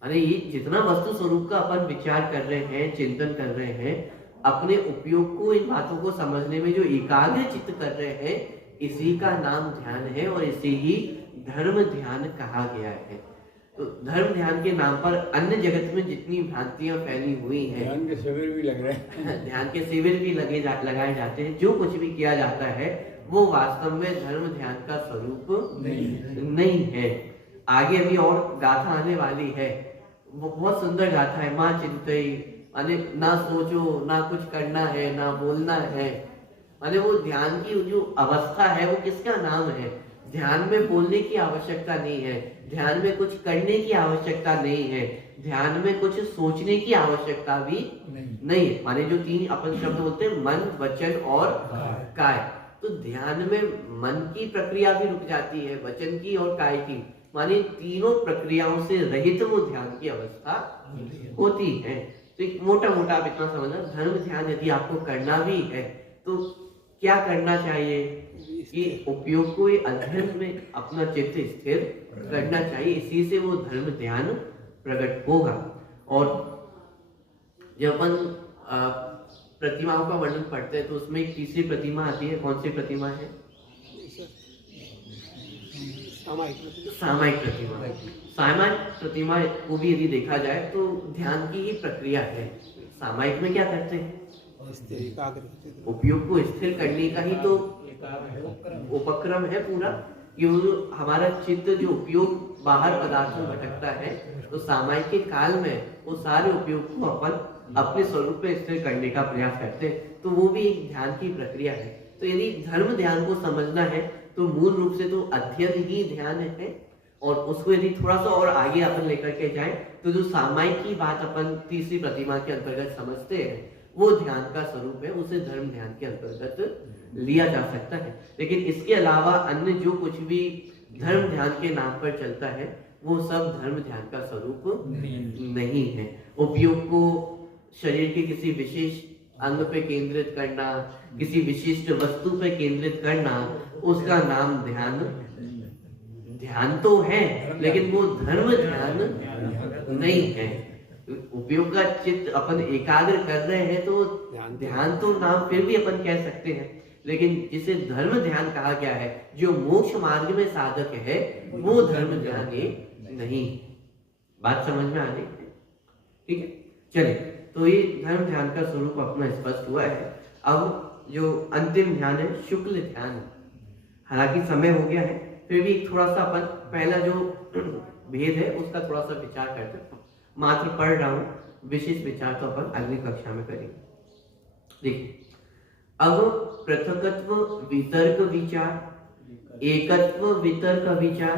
माने ये जितना वस्तु स्वरूप का अपन विचार कर रहे हैं, चिंतन कर रहे हैं, अपने उपयोग को, इन बातों को समझने में जो एकाग्र चित्त कर रहे हैं, इसी का नाम ध्यान है और इसे ही धर्म ध्यान कहा गया है। तो धर्म ध्यान के नाम पर अन्य जगत में जितनी भ्रांतियां फैली हुई हैं, ध्यान के शिविर भी लग रहे हैं, ध्यान के शिविर भी लगाए जाते हैं, जो कुछ भी किया जाता है वो वास्तव में धर्म ध्यान का स्वरूप नहीं है। आगे भी और गाथा आने वाली है, वो बहुत सुंदर गाथा है। माँ चिंतई, माने ना सोचो, ना कुछ करना है, ना बोलना है। माने वो ध्यान की जो अवस्था है वो किसका नाम है। ध्यान में बोलने की आवश्यकता नहीं है, ध्यान में कुछ करने की आवश्यकता नहीं है, ध्यान में कुछ सोचने की आवश्यकता भी नहीं है। माने जो 3 अपन शब्द होते हैं, मन, वचन और काय, तो ध्यान में मन की प्रक्रिया भी रुक जाती है, वचन की और काय की, माने तीनों प्रक्रियाओं से रहित वो ध्यान की अवस्था होती है। तो एक मोटा मोटा आप इतना समझना, धर्म ध्यान यदि आपको करना भी है तो क्या करना चाहिए कि उपयोग को अध्ययन में अपना चित्त स्थिर करना चाहिए, इसी से वो धर्म ध्यान प्रकट होगा। और जब अपन प्रतिमाओं का वर्णन पढ़ते हैं तो उसमें एक तीसरी प्रतिमा आती है। कौन सी प्रतिमा है? सामायिक प्रतिमा। सामायिक प्रतिमा को भी यदि देखा जाए तो ध्यान की ही प्रक्रिया है। सामायिक में क्या करते हैं? उपयोग को स्थिर करने का ही तो उपक्रम है पूरा। ये हमारा चित्त जो उपयोग बाहर पदार्थों में भटकता है, तो सामायिक के काल में वो सारे उपयोग को अपन अपने स्वरूप में स्थिर करने का प्रयास करते हैं, तो वो भी एक ध्यान की प्रक्रिया है। तो यदि धर्म ध्यान को समझना है तो मूल रूप से तो अध्ययन ही ध्यान है। और उसको यदि थोड़ा सा और आगे अपन लेकर के जाए तो जो सामायिक की बात अपन तीसरी प्रतिमा के अंतर्गत समझते हैं वो ध्यान का स्वरूप है, उसे धर्म ध्यान के अंतर्गत लिया जा सकता है। लेकिन इसके अलावा अन्य जो कुछ भी धर्म ध्यान के नाम पर चलता है वो सब धर्म ध्यान का स्वरूप नहीं है। उपयोग को शरीर के किसी विशेष अंग पे केंद्रित करना, किसी विशिष्ट वस्तु पे केंद्रित करना, उसका नाम ध्यान तो है, लेकिन वो धर्म ध्यान नहीं है। उपयोग का चित्त अपन एकाग्र कर रहे हैं तो ध्यान तो नाम फिर भी अपन कह सकते हैं, लेकिन जिसे धर्म ध्यान कहा गया है, जो मोक्ष मार्ग में साधक है, वो धर्म ध्यान ये नहीं। बात समझ में आ रही है? ठीक है, चलिए, तो ये धर्म ध्यान का स्वरूप अपना स्पष्ट हुआ है। अब जो अंतिम ध्यान है शुक्ल ध्यान, हालांकि समय हो गया है, फिर भी थोड़ा सा अपन पहला जो भेद है उसका थोड़ा सा विचार करते हैं। मात्र पढ़ रहा हूं, विशेष विचार तो अपन अगली कक्षा में करेंगे। देखिए, अब पृथकत्व वितर्क विचार, एकत्व वितर्क विचार,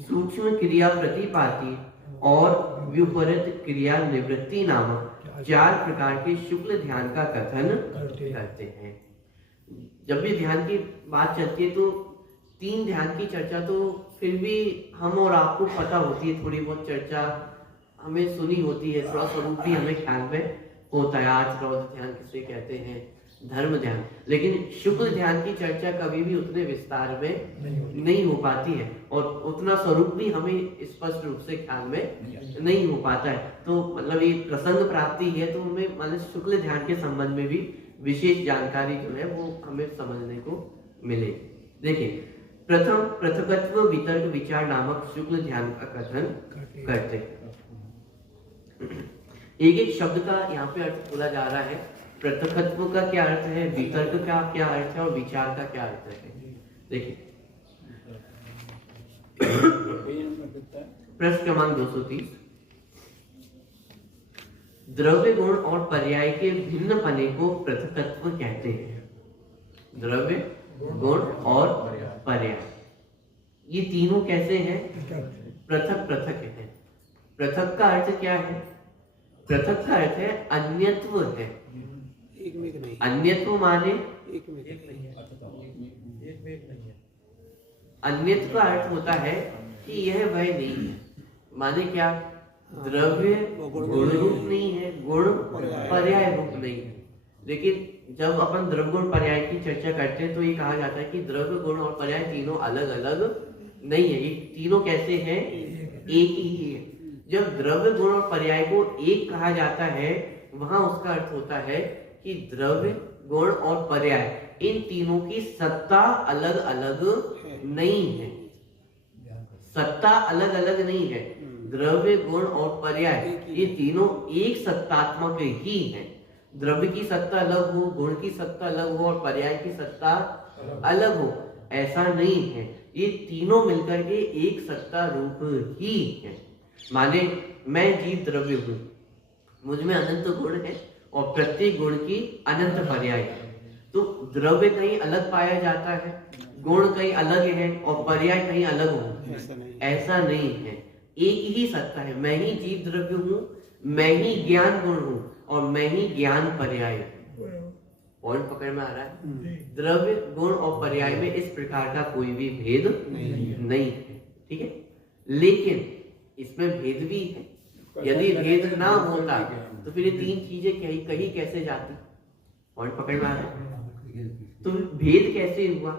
सूक्ष्म क्रिया प्रतिपाती और विपरीत क्रिया निवृत्ति नामक 4 प्रकार के शुक्ल ध्यान का कथन करते हैं। जब भी ध्यान की बात चलती है तो 3 ध्यान की चर्चा तो फिर भी हम और आपको पता होती है, थोड़ी बहुत चर्चा हमें सुनी होती है, थोड़ा स्वरूप भी हमें ख्याल में होता है। आज क्रोध ध्यान किसे कहते हैं, धर्म ध्यान, लेकिन शुक्ल ध्यान की चर्चा कभी भी उतने विस्तार में नहीं हो पाती है और उतना स्वरूप भी हमें स्पष्ट रूप से ख्याल में नहीं हो पाता है। तो मतलब ये प्रसंग प्राप्ति है तो हमें मतलब शुक्ल ध्यान के संबंध में भी विशेष जानकारी जो है वो हमें समझने को मिले। देखिए, प्रथम पृथकत्व वितर्क विचार नामक शुक्ल ध्यान का कथन करते हैं। एक एक शब्द का यहाँ पे अर्थ बोला जा रहा है। पृथकत्व का क्या अर्थ है, वितर्क का क्या अर्थ है और विचार का क्या अर्थ है। देखिए प्रश्न क्रमांक 230, द्रव्य गुण और पर्याय के भिन्न पने को पृथकत्व कहते हैं। द्रव्य गुण और पर्याय ये तीनों कैसे हैं, पृथक पृथक है। पृथक का अर्थ क्या है, पृथक का अर्थ है अन्यत्व है। अन्यत्व माने एक में एक नहीं है। अन्यत्व का अर्थ होता है कि यह वह नहीं है। माने क्या, द्रव्य गुण रूप नहीं है, गुण पर्याय रूप नहीं है। लेकिन जब अपन द्रव्य गुण पर्याय की चर्चा करते हैं तो ये कहा जाता है कि द्रव्य गुण और पर्याय तीनों अलग अलग नहीं है, ये तीनों कैसे हैं, एक ही है। जब द्रव्य गुण और पर्याय को एक कहा जाता है वहां उसका अर्थ होता है कि द्रव्य गुण और पर्याय इन तीनों की सत्ता अलग अलग नहीं है, सत्ता अलग अलग नहीं है। द्रव्य गुण और पर्याय ये तीनों एक सत्तात्मक ही हैं। द्रव्य की सत्ता अलग हो, गुण की सत्ता अलग हो और पर्याय की सत्ता अलग हो, ऐसा नहीं है। ये तीनों मिलकर के एक सत्ता रूप ही है। माने मैं जीव द्रव्य हूँ, मुझ में अनंत गुण है और प्रत्येक गुण की अनंत पर्याय है। तो द्रव्य कहीं अलग पाया जाता है, गुण कहीं अलग है और पर्याय कहीं अलग हो, ऐसा नहीं है। एक ही सत्ता है, मैं ही जीव द्रव्य हूँ, मैं ही ज्ञान गुण हूँ और मैं ही ज्ञान पर्याय हूँ। पॉइंट पकड़ में आ रहा है। द्रव्य गुण और पर्याय में इस प्रकार का कोई भी भेद नहीं है, ठीक है। लेकिन इसमें भेद भी है। यदि भेद ना होता तो फिर ये तीन चीजें कहीं कैसे जाती। पॉइंट पकड़ में आ रहा है। तो भेद कैसे हुआ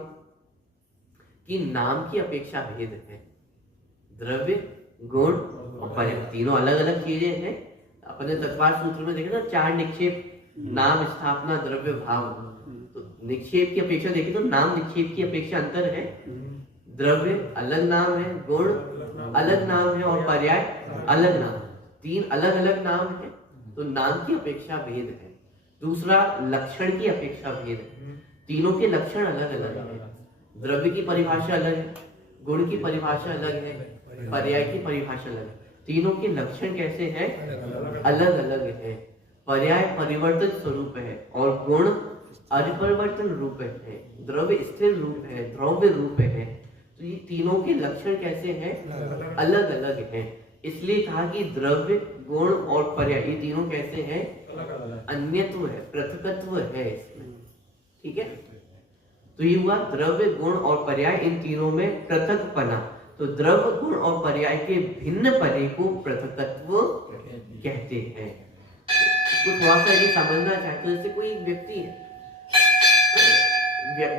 कि नाम की अपेक्षा भेद है। द्रव्य गुण और पर्याय तीनों अलग अलग चीजें हैं। अपने तत्वार सूत्र में देखे ना, चार निक्षेप, नाम, स्थापना, द्रव्य, भाव। तो निक्षेप की अपेक्षा देखें तो नाम निक्षेप की अपेक्षा अंतर है। द्रव्य अलग नाम है, गुण अलग नाम है और पर्याय अलग नाम है। तीन अलग अलग नाम है तो नाम की अपेक्षा भेद है। दूसरा लक्षण की अपेक्षा भेद है। तीनों के लक्षण अलग अलग है। द्रव्य की परिभाषा अलग है, गुण की परिभाषा अलग है, पर्याय की परिभाषा अलग है। तीनों के लक्षण कैसे हैं, अलग अलग है। पर्याय परिवर्तित स्वरूप है और गुण अपरिवर्तन रूप है। द्रव्य स्थिर रूप है, द्रव्य रूप है। तो ये तीनों के लक्षण कैसे हैं, अलग अलग हैं। इसलिए कहा कि द्रव्य गुण और पर्याय ये तीनों कैसे हैं, अन्यत्व है, पृथकत्व है इसमें, ठीक है। तो ये हुआ द्रव्य गुण और पर्याय इन तीनों में पृथकपना। तो द्रव्य गुण और पर्याय के भिन्न पने को पृथकत्व कहते हैं। तो थोड़ा सा ये समझना चाहते हो, जैसे कोई व्यक्ति है,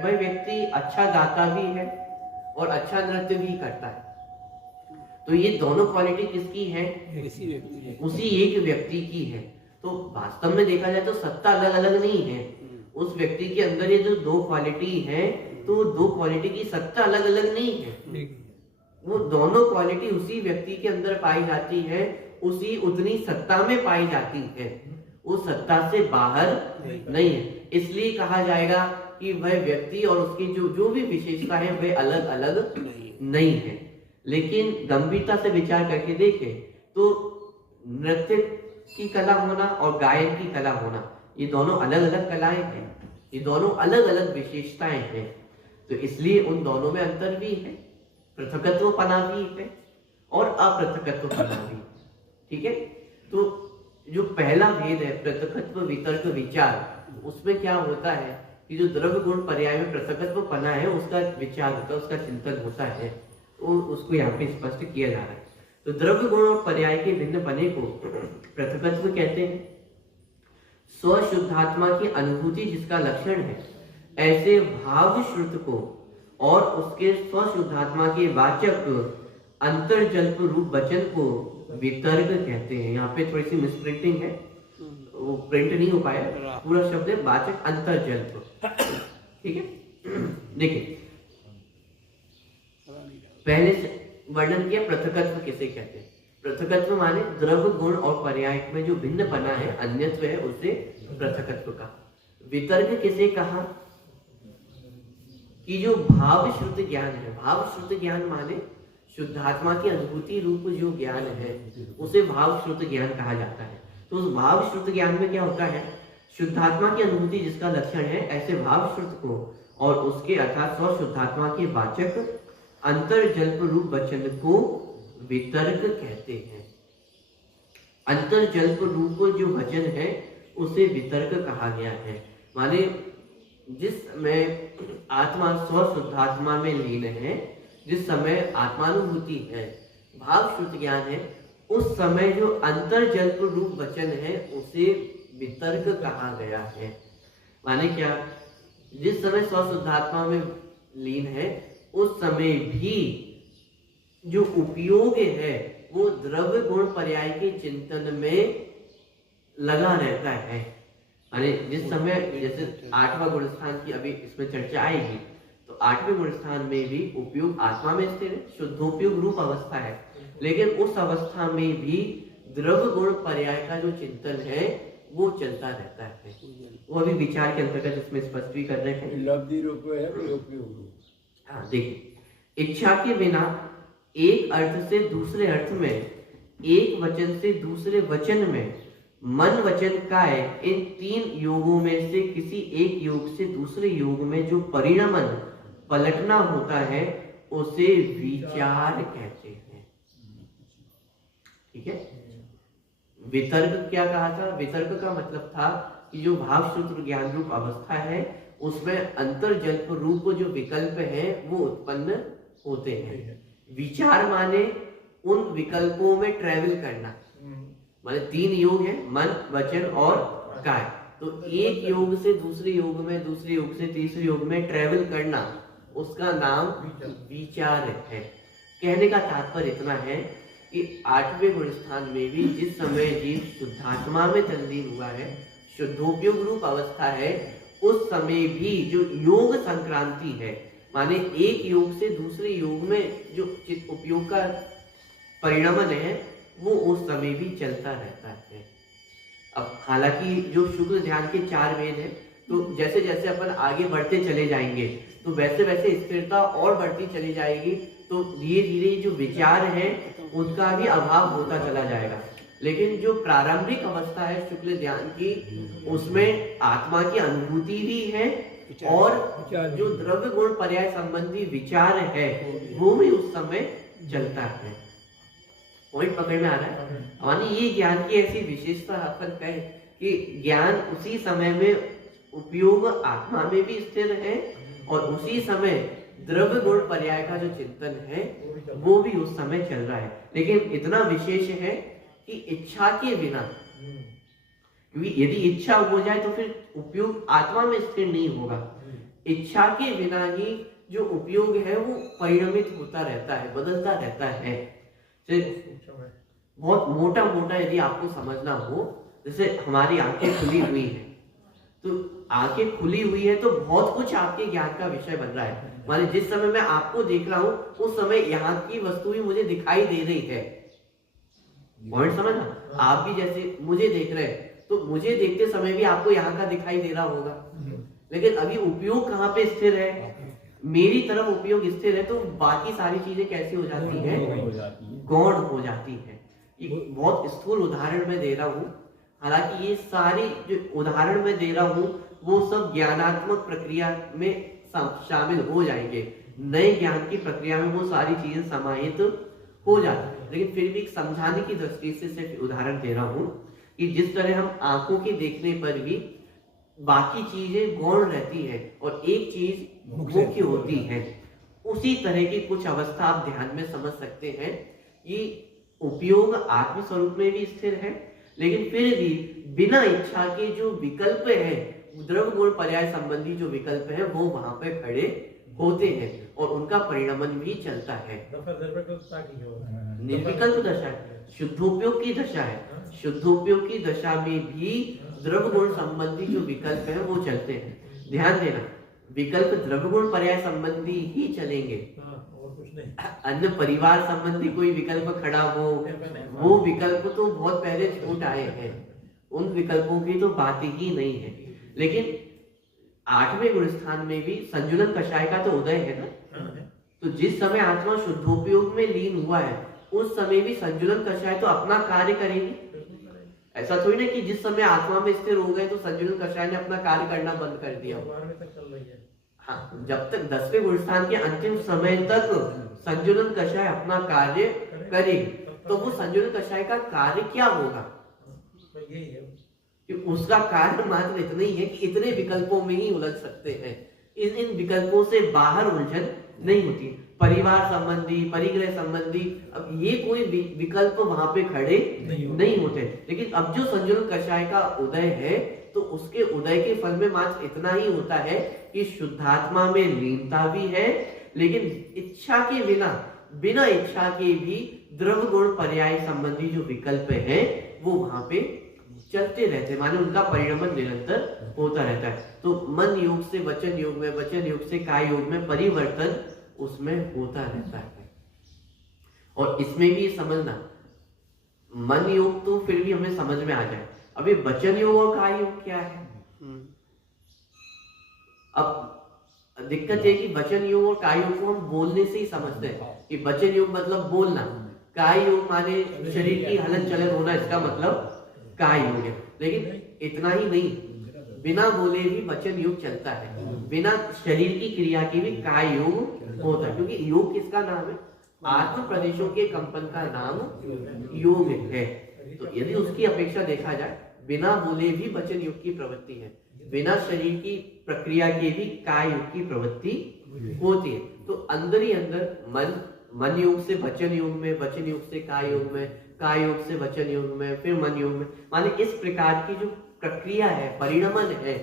वह व्यक्ति अच्छा गाता भी है और अच्छा नृत्य भी करता है। तो ये दोनों क्वालिटी किसकी है, उसी एक व्यक्ति की है। तो वास्तव में देखा जाए तो सत्ता अलग अलग नहीं है। उस व्यक्ति के अंदर ये जो दो क्वालिटी है, तो दो क्वालिटी की सत्ता अलग अलग नहीं है। वो दोनों क्वालिटी उसी व्यक्ति के अंदर पाई जाती है, उसी उतनी सत्ता में पाई जाती है, वो सत्ता से बाहर नहीं है। इसलिए कहा जाएगा कि वह व्यक्ति और उसकी जो भी विशेषता है वह अलग अलग नहीं है। लेकिन गंभीरता से विचार करके देखें तो नृत्य की कला होना और गायन की कला होना, ये दोनों अलग अलग कलाएं हैं, ये दोनों अलग अलग विशेषताएं हैं। तो इसलिए उन दोनों में अंतर भी है, पृथकत्व पना भी है और अपृथकत्व पना भी, ठीक है। तो जो पहला भेद है पृथकत्व वितर्क विचार, उसमें क्या होता है कि जो द्रव्य गुण पर्याय में पृथकत्व पना है उसका विचार होता है, उसका चिंतन होता है, उसको यहाँ पे स्पष्ट किया जा रहा है। तो द्रव्य गुण और पर्याय के भिन्न पने को पृथकत्व कहते हैं। स्वशुद्धात्मा की अनुभूति जिसका लक्षण है, ऐसे भाव श्रुत को और उसके स्वशुद्धात्मा के वाचक अंतर्जल्प रूप वचन को वितर्क कहते हैं। यहाँ पे थोड़ी सी मिसप्रिंटिंग है, वो प्रिंट नहीं हो पाया, पूरा शब्द है वाचक अंतर्जल्प, ठीक है। देखिए पहले से वर्णन किया पृथकत्व किसे कहते हैं। पृथकत्व माने द्रव्य गुण और पर्याय में जो भिन्नपना है, अन्यत्व है, उसे पृथकत्व का। वितर्क किसे कहा कि जो भाव शुद्ध ज्ञान है, भाव शुद्ध ज्ञान माने शुद्धात्मा की अनुभूति रूप जो ज्ञान है उसे भाव शुद्ध ज्ञान कहा जाता है। तो उस भाव शुद्ध ज्ञान में क्या होता है, शुद्धात्मा की अनुभूति जिसका लक्षण है, ऐसे भाव शुद्ध को और उसके अर्थात स्व शुद्धात्मा के वाचक अंतर्जल्प रूप वचन को वितर्क कहते हैं। अंतर्जल्प रूप जो वचन है उसे वितर्क कहा गया है। माने जिस समय आत्मा स्व शुद्धात्मा में लीन है, जिस समय आत्मानुभूति है, भाव शुद्ध ज्ञान है, उस समय जो अंतर्जल्प रूप वचन है उसे वितर्क कहा गया है। माने क्या, जिस समय स्व शुद्धात्मा में लीन है उस समय भी जो उपयोग है वो द्रव्य गुण पर्याय के चिंतन में लगा रहता है। यानी जिस समय जैसे 8वां गुण स्थान की अभी इसमें चर्चा आएगी, तो 8वें गुण स्थान में भी उपयोग आत्मा में स्थिर है, शुद्धोपयोग रूप अवस्था है, लेकिन उस अवस्था में भी द्रव्य गुण पर्याय का जो चिंतन है वो चलता रहता है। वो अभी विचार के अंतर्गत इसमें स्पष्ट भी कर रहे हैं। लब्धि रूप है, उपयोग रूप। हाँ देखिए, इच्छा के बिना एक अर्थ से दूसरे अर्थ में, एक वचन से दूसरे वचन में, मन वचन काय, इन 3 योगों में से किसी एक योग से दूसरे योग में जो परिणमन पलटना होता है उसे विचार कहते हैं। ठीक है। वितर्क क्या कहा था, वितर्क का मतलब था कि जो भाव शुद्ध ज्ञान रूप अवस्था है उसमें अंतर्जल्प रूप जो विकल्प है वो उत्पन्न होते हैं। विचार माने उन विकल्पों में ट्रेवल करना, माने 3 योग है, मन वचन और काय। तो एक योग से दूसरे योग में, दूसरे योग से तीसरे योग में ट्रेवल करना, उसका नाम विचार है। कहने का तात्पर्य इतना है कि 8वें गुण स्थान में भी जिस समय जीव शुद्धात्मा में तल्लीन हुआ है, शुद्धोपयोग रूप अवस्था है, उस समय भी जो योग संक्रांति है, माने एक योग से दूसरे योग में जो चित्त उपयोग का परिणमन है वो उस समय भी चलता रहता है। अब हालांकि जो शुक्ल ध्यान के 4 वेद हैं, तो जैसे जैसे अपन आगे बढ़ते चले जाएंगे तो वैसे वैसे स्थिरता और बढ़ती चली जाएगी, तो धीरे धीरे जो विचार है उनका भी अभाव होता चला जाएगा। लेकिन जो प्रारंभिक अवस्था है शुक्ल ध्यान की, उसमें आत्मा की अनुभूति भी है और जो द्रव्य गुण पर्याय संबंधी विचार है वो भी उस समय चलता है। पॉइंट पकड़ में आ रहा है। मानी ये ज्ञान की ऐसी विशेषता अपन कहे कि ज्ञान उसी समय में उपयोग आत्मा में भी स्थिर है और उसी समय द्रव्य गुण पर्याय का जो चिंतन है वो भी उस समय चल रहा है। लेकिन इतना विशेष है कि इच्छा के बिना, क्योंकि यदि इच्छा हो जाए तो फिर उपयोग आत्मा में स्थिर नहीं होगा। इच्छा के बिना ही जो उपयोग है वो परिणमित होता रहता है, बदलता रहता है। बहुत मोटा मोटा यदि आपको समझना हो, जैसे हमारी आंखें खुली हुई हैं, तो आंखें खुली हुई है तो बहुत कुछ आपके ज्ञान का विषय बन रहा है। माने जिस समय मैं आपको देख रहा हूं उस समय यहाँ की वस्तु भी मुझे दिखाई दे रही है। पॉइंट समझना, आप भी जैसे मुझे देख रहे हैं तो मुझे देखते समय भी आपको यहाँ का दिखाई दे रहा होगा, लेकिन अभी उपयोग कहाँ पे स्थिर है, मेरी तरफ उपयोग स्थिर है, तो बाकी सारी चीजें कैसी हो जाती है, गौण हो जाती है। ये बहुत स्थूल उदाहरण मैं दे रहा हूँ, हालांकि ये सारी जो उदाहरण मैं दे रहा हूँ वो सब ज्ञानात्मक प्रक्रिया में शामिल हो जाएंगे। नए ज्ञान की प्रक्रिया में वो सारी चीजें समाहित हो जाती है, लेकिन फिर भी समझाने की दृष्टि से सिर्फ उदाहरण दे रहा हूँ कि जिस तरह हम आंखों के देखने पर भी बाकी चीजें गौण रहती है और एक चीज मुख्य होती है, उसी तरह की कुछ अवस्था आप ध्यान में समझ सकते हैं। ये उपयोग आत्म स्वरूप में भी स्थिर है, लेकिन फिर भी बिना इच्छा के जो विकल्प है, द्रव्य गुण पर्याय संबंधी जो विकल्प है वो वहां पे खड़े होते हैं और उनका परिणमन भी चलता है। निर्विकल्प दशा है, शुद्धोपयोग की दशा है। शुद्धोपयोग की दशा में भी द्रव्य गुण संबंधी जो विकल्प है वो चलते हैं। ध्यान देना, विकल्प द्रव्य गुण पर्याय संबंधी ही चलेंगे, अन्य परिवार संबंधी कोई विकल्प खड़ा हो, वो विकल्प तो बहुत पहले छूट आए हैं, उन विकल्पों की तो बात ही नहीं है। लेकिन 8वें गुण स्थान में भी संजुलन कषाय का तो उदय है ना। तो जिस समय आत्मा शुद्धोपयोग में लीन हुआ है उस समय भी संजुलन कषाय तो अपना कार्य करेगी। ऐसा थोड़ी ना कि जिस समय आत्मा में स्थिर हो गए तो संजुलन कषाय ने अपना कार्य करना बंद कर दिया। हाँ, जब तक 10वें गुण स्थान के अंतिम समय तक संजुलन कषाय अपना कार्य करेगी, तो वो संजुलन कषाय का कार्य क्या होगा? कि उसका कार्य मात्र इतना ही है कि इतने विकल्पों में ही उलझ सकते हैं, इन विकल्पों से बाहर उलझन नहीं होती। परिवार संबंधी, परिग्रह संबंधी, अब ये कोई विकल्प वहां पे खड़े नहीं होते। लेकिन अब जो संजुलन कषाय का उदय है तो उसके उदय के फल में मात्र इतना ही होता है कि शुद्धात्मा में लीनता भी है, लेकिन इच्छा के बिना इच्छा के भी द्रव्य गुण पर्याय संबंधी जो विकल्प है वो वहां पे चलते रहते हैं, माने उनका परिणमन निरंतर होता रहता है। तो मन योग से वचन योग में, वचन योग से काय योग में परिवर्तन उसमें होता रहता है। और इसमें भी समझना, मन योग तो फिर भी हमें समझ में आ जाए, अभी वचन योग और काय योग क्या है। अब दिक्कत है कि वचन योग और काय योग को हम बोलने से ही समझते हैं कि वचन योग मतलब बोलना, काय योग माने शरीर की हलन चलन होना, इसका मतलब काय योग है। लेकिन इतना ही नहीं, बिना बोले भी वचन योग चलता है, बिना शरीर की क्रिया के भी काय योग होता है, क्योंकि योग किसका नाम है? आत्म प्रदेशों के कंपन का नाम योग है। तो यदि उसकी अपेक्षा देखा जाए, बिना बोले भी वचन योग की प्रवृत्ति है, बिना शरीर की प्रक्रिया के भी काय योग की प्रवृत्ति होती है। तो अंदर ही अंदर मन योग से वचन योग में, वचन योग से काय योग में, काय योग से वचन योग में, फिर मन योग में, माने इस प्रकार की जो प्रक्रिया है, परिणमन है,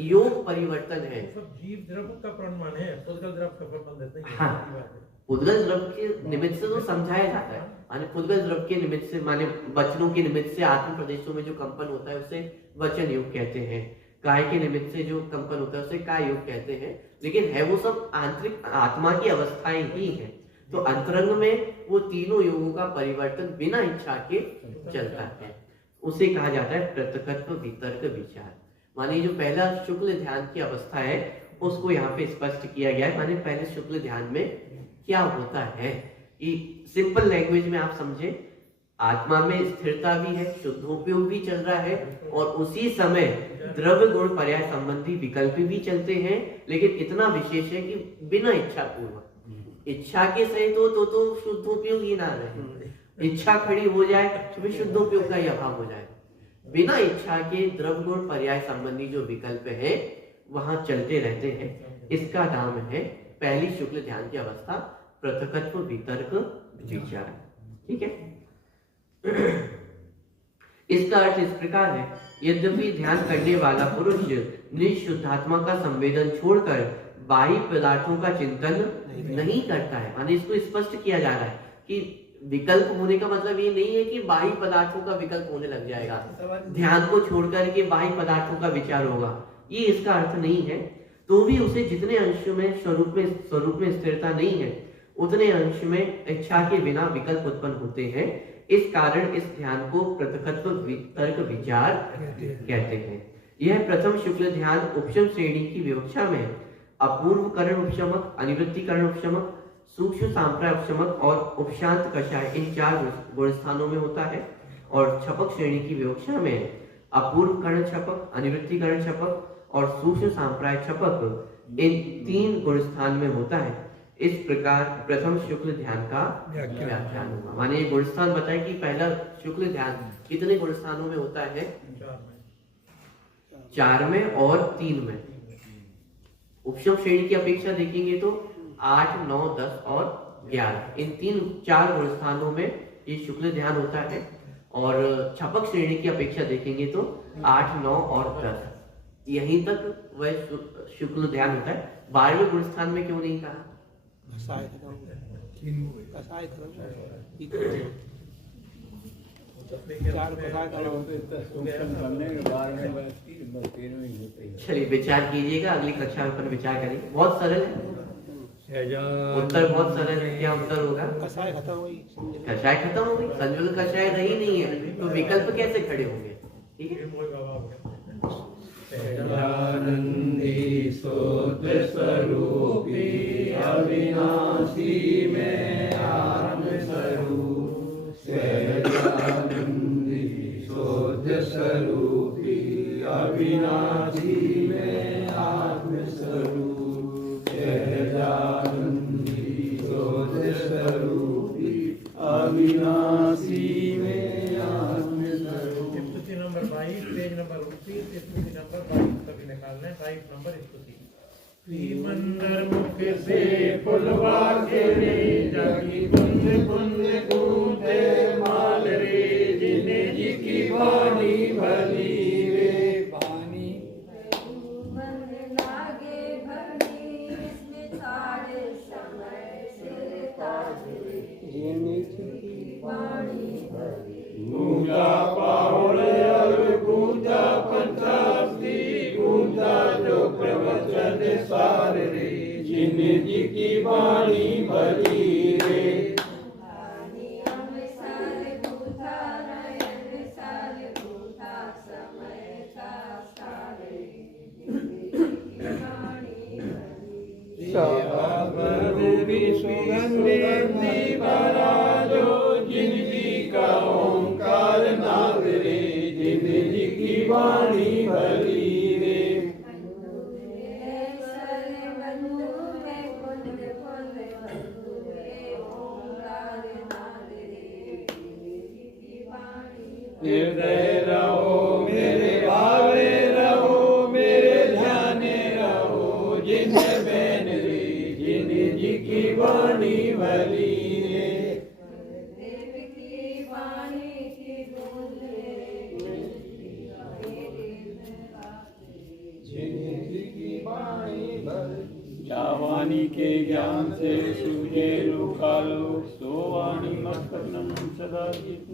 योग परिवर्तन है। जीव द्रव का परिणमन है, पुद्गल द्रव का परिणमन नहीं है। हाँ, पुद्गल द्रव के निमित्त से तो समझाया जाता है, माने पुद्गल द्रव के निमित्त से, माने वचनों के निमित्त से आत्म प्रदेशों में जो कंपन होता है उसे वचन योग कहते हैं, काय के निमित्त से जो कंपन होता है उसे काय योग कहते हैं। लेकिन है वो सब आंतरिक आत्मा की अवस्थाएं ही है। तो अंतरंग में वो तीनों योगों का परिवर्तन बिना इच्छा के चलता है, उसे कहा जाता है प्रत्यकत्व वितर्क विचार। माने जो पहला शुक्ल ध्यान की अवस्था है उसको यहाँ पे स्पष्ट किया गया है। माने पहले शुक्ल ध्यान में क्या होता है कि सिंपल लैंग्वेज में आप समझे, आत्मा में स्थिरता भी है, शुद्धोपयोग भी चल रहा है, और उसी समय द्रव्य गुण पर्याय संबंधी विकल्प भी चलते हैं। लेकिन इतना विशेष है कि बिना इच्छा पूर्वक, इच्छा के सहित तो शुद्धोपयोग ही ना रहे, इच्छा खड़ी हो जाए तो फिर शुद्धोपयोग का ही अभाव हो जाए। बिना इच्छा के द्रव्य गुण पर्याय संबंधी जो विकल्प है वहां चलते रहते हैं। इसका नाम है पहली शुक्ल ध्यान की अवस्था, पृथकत्व वितर्क विचार। ठीक है, इसका अर्थ इस प्रकार है, यद्यपि ध्यान करने वाला पुरुष निशुद्धात्मा का संवेदन छोड़कर बाह्य पदार्थों का चिंतन नहीं करता है। माने इसको स्पष्ट किया जा रहा है कि विकल्प होने का मतलब ये नहीं है कि बाह्य पदार्थों का विकल्प होने लग जाएगा, ध्यान को छोड़कर के बाह्य पदार्थों का विचार होगा, ये इसका अर्थ नहीं है। तो भी उसे जितने अंश में स्वरूप में स्थिरता नहीं है उतने अंश में इच्छा के बिना विकल्प उत्पन्न होते हैं। इस कारण इस ध्यान को पृथकत्व वितर्क विचार कहते हैं। यह प्रथम शुक्ल ध्यान उपशम श्रेणी की विवक्षा में अपूर्व करण उपशमक, अनिवृत्तिकरण उपशमक, सूक्ष्म सांप्राय उपशमक और उपशांत कषाय, इन 4 गुण स्थानों में होता है। और छपक श्रेणी की विवक्षा में अपूर्व करण छपक, अनिवृत्तिकरण छपक और सूक्ष्म सांप्राय छपक, इन 3 गुण स्थान में होता है। इस प्रकार प्रथम शुक्ल ध्यान का व्याख्यान होगा। माने ये गुण स्थान बताए कि पहला शुक्ल ध्यान कितने गुण स्थानों में होता है? 4 में और 3 में। उपशम श्रेणी की अपेक्षा देखेंगे तो 8, 9, 10 और 11, इन 4 गुण स्थानों में ये शुक्ल ध्यान होता है। और छपक श्रेणी की अपेक्षा देखेंगे तो 8, 9 और 10, यहीं तक वह शुक्ल ध्यान होता है। 12वें गुण स्थान में क्यों नहीं कहा? चलिए विचार कीजिएगा, अगली कक्षा में अपन विचार करेंगे। बहुत सरल है, उत्तर बहुत सरल है, क्या उत्तर होगा? कसाय खत्म हुई कषाय खत्म हो गई, संजुल कषाय रही नहीं है, तो विकल्प कैसे खड़े होंगे? ठीक है, सहजानंदी सोत्र स्वरूपी अविनाशी में आत्म स्वरूप। सहजानंदी सोत्र स्वरूपी अविनाशी में आत्म स्वरूप। सहजानंदी सोत्र स्वरूपी अविनाशी में आत्म स्वरूप। स्तुति नंबर 22 पेज नंबर 29 स्तुति नंबर 22 कभी निकालना है 22 नंबर स्तुति। मंदिर मुख से पुलवा के रे जागी कुंज कुंज कूदे माल रे जिने जी की वाणी भली रे वाणी मन लागे भली इसमें सारे समय से ताजे वाणी गूंजा पावड़ और गूंजा पंचासी गूंजा जो प्रवचन सार रे जिन जी की वाणी भली रे। हम सारे बूढ़ा नयन सारे बूढ़ा समय का सारे वाणी भली सुगंधि भरा जो जिंदगी का ओंकार नाद रे जिन जी की वाणी भली रे। सरे बंधु है कुंद कुंद बंधु है ओंकार नाद रे की वाणी हृदय रहो मेरे भावे रहो मेरे ध्याने रहो जिन बैन रे जिन जी की वाणी भली रे। देव की वाणी की गूंज जिन जी की वाणी भली। जा वाणी के ज्ञान से सूझे लोकालोक सो वाणी मत करनम सदा जीत।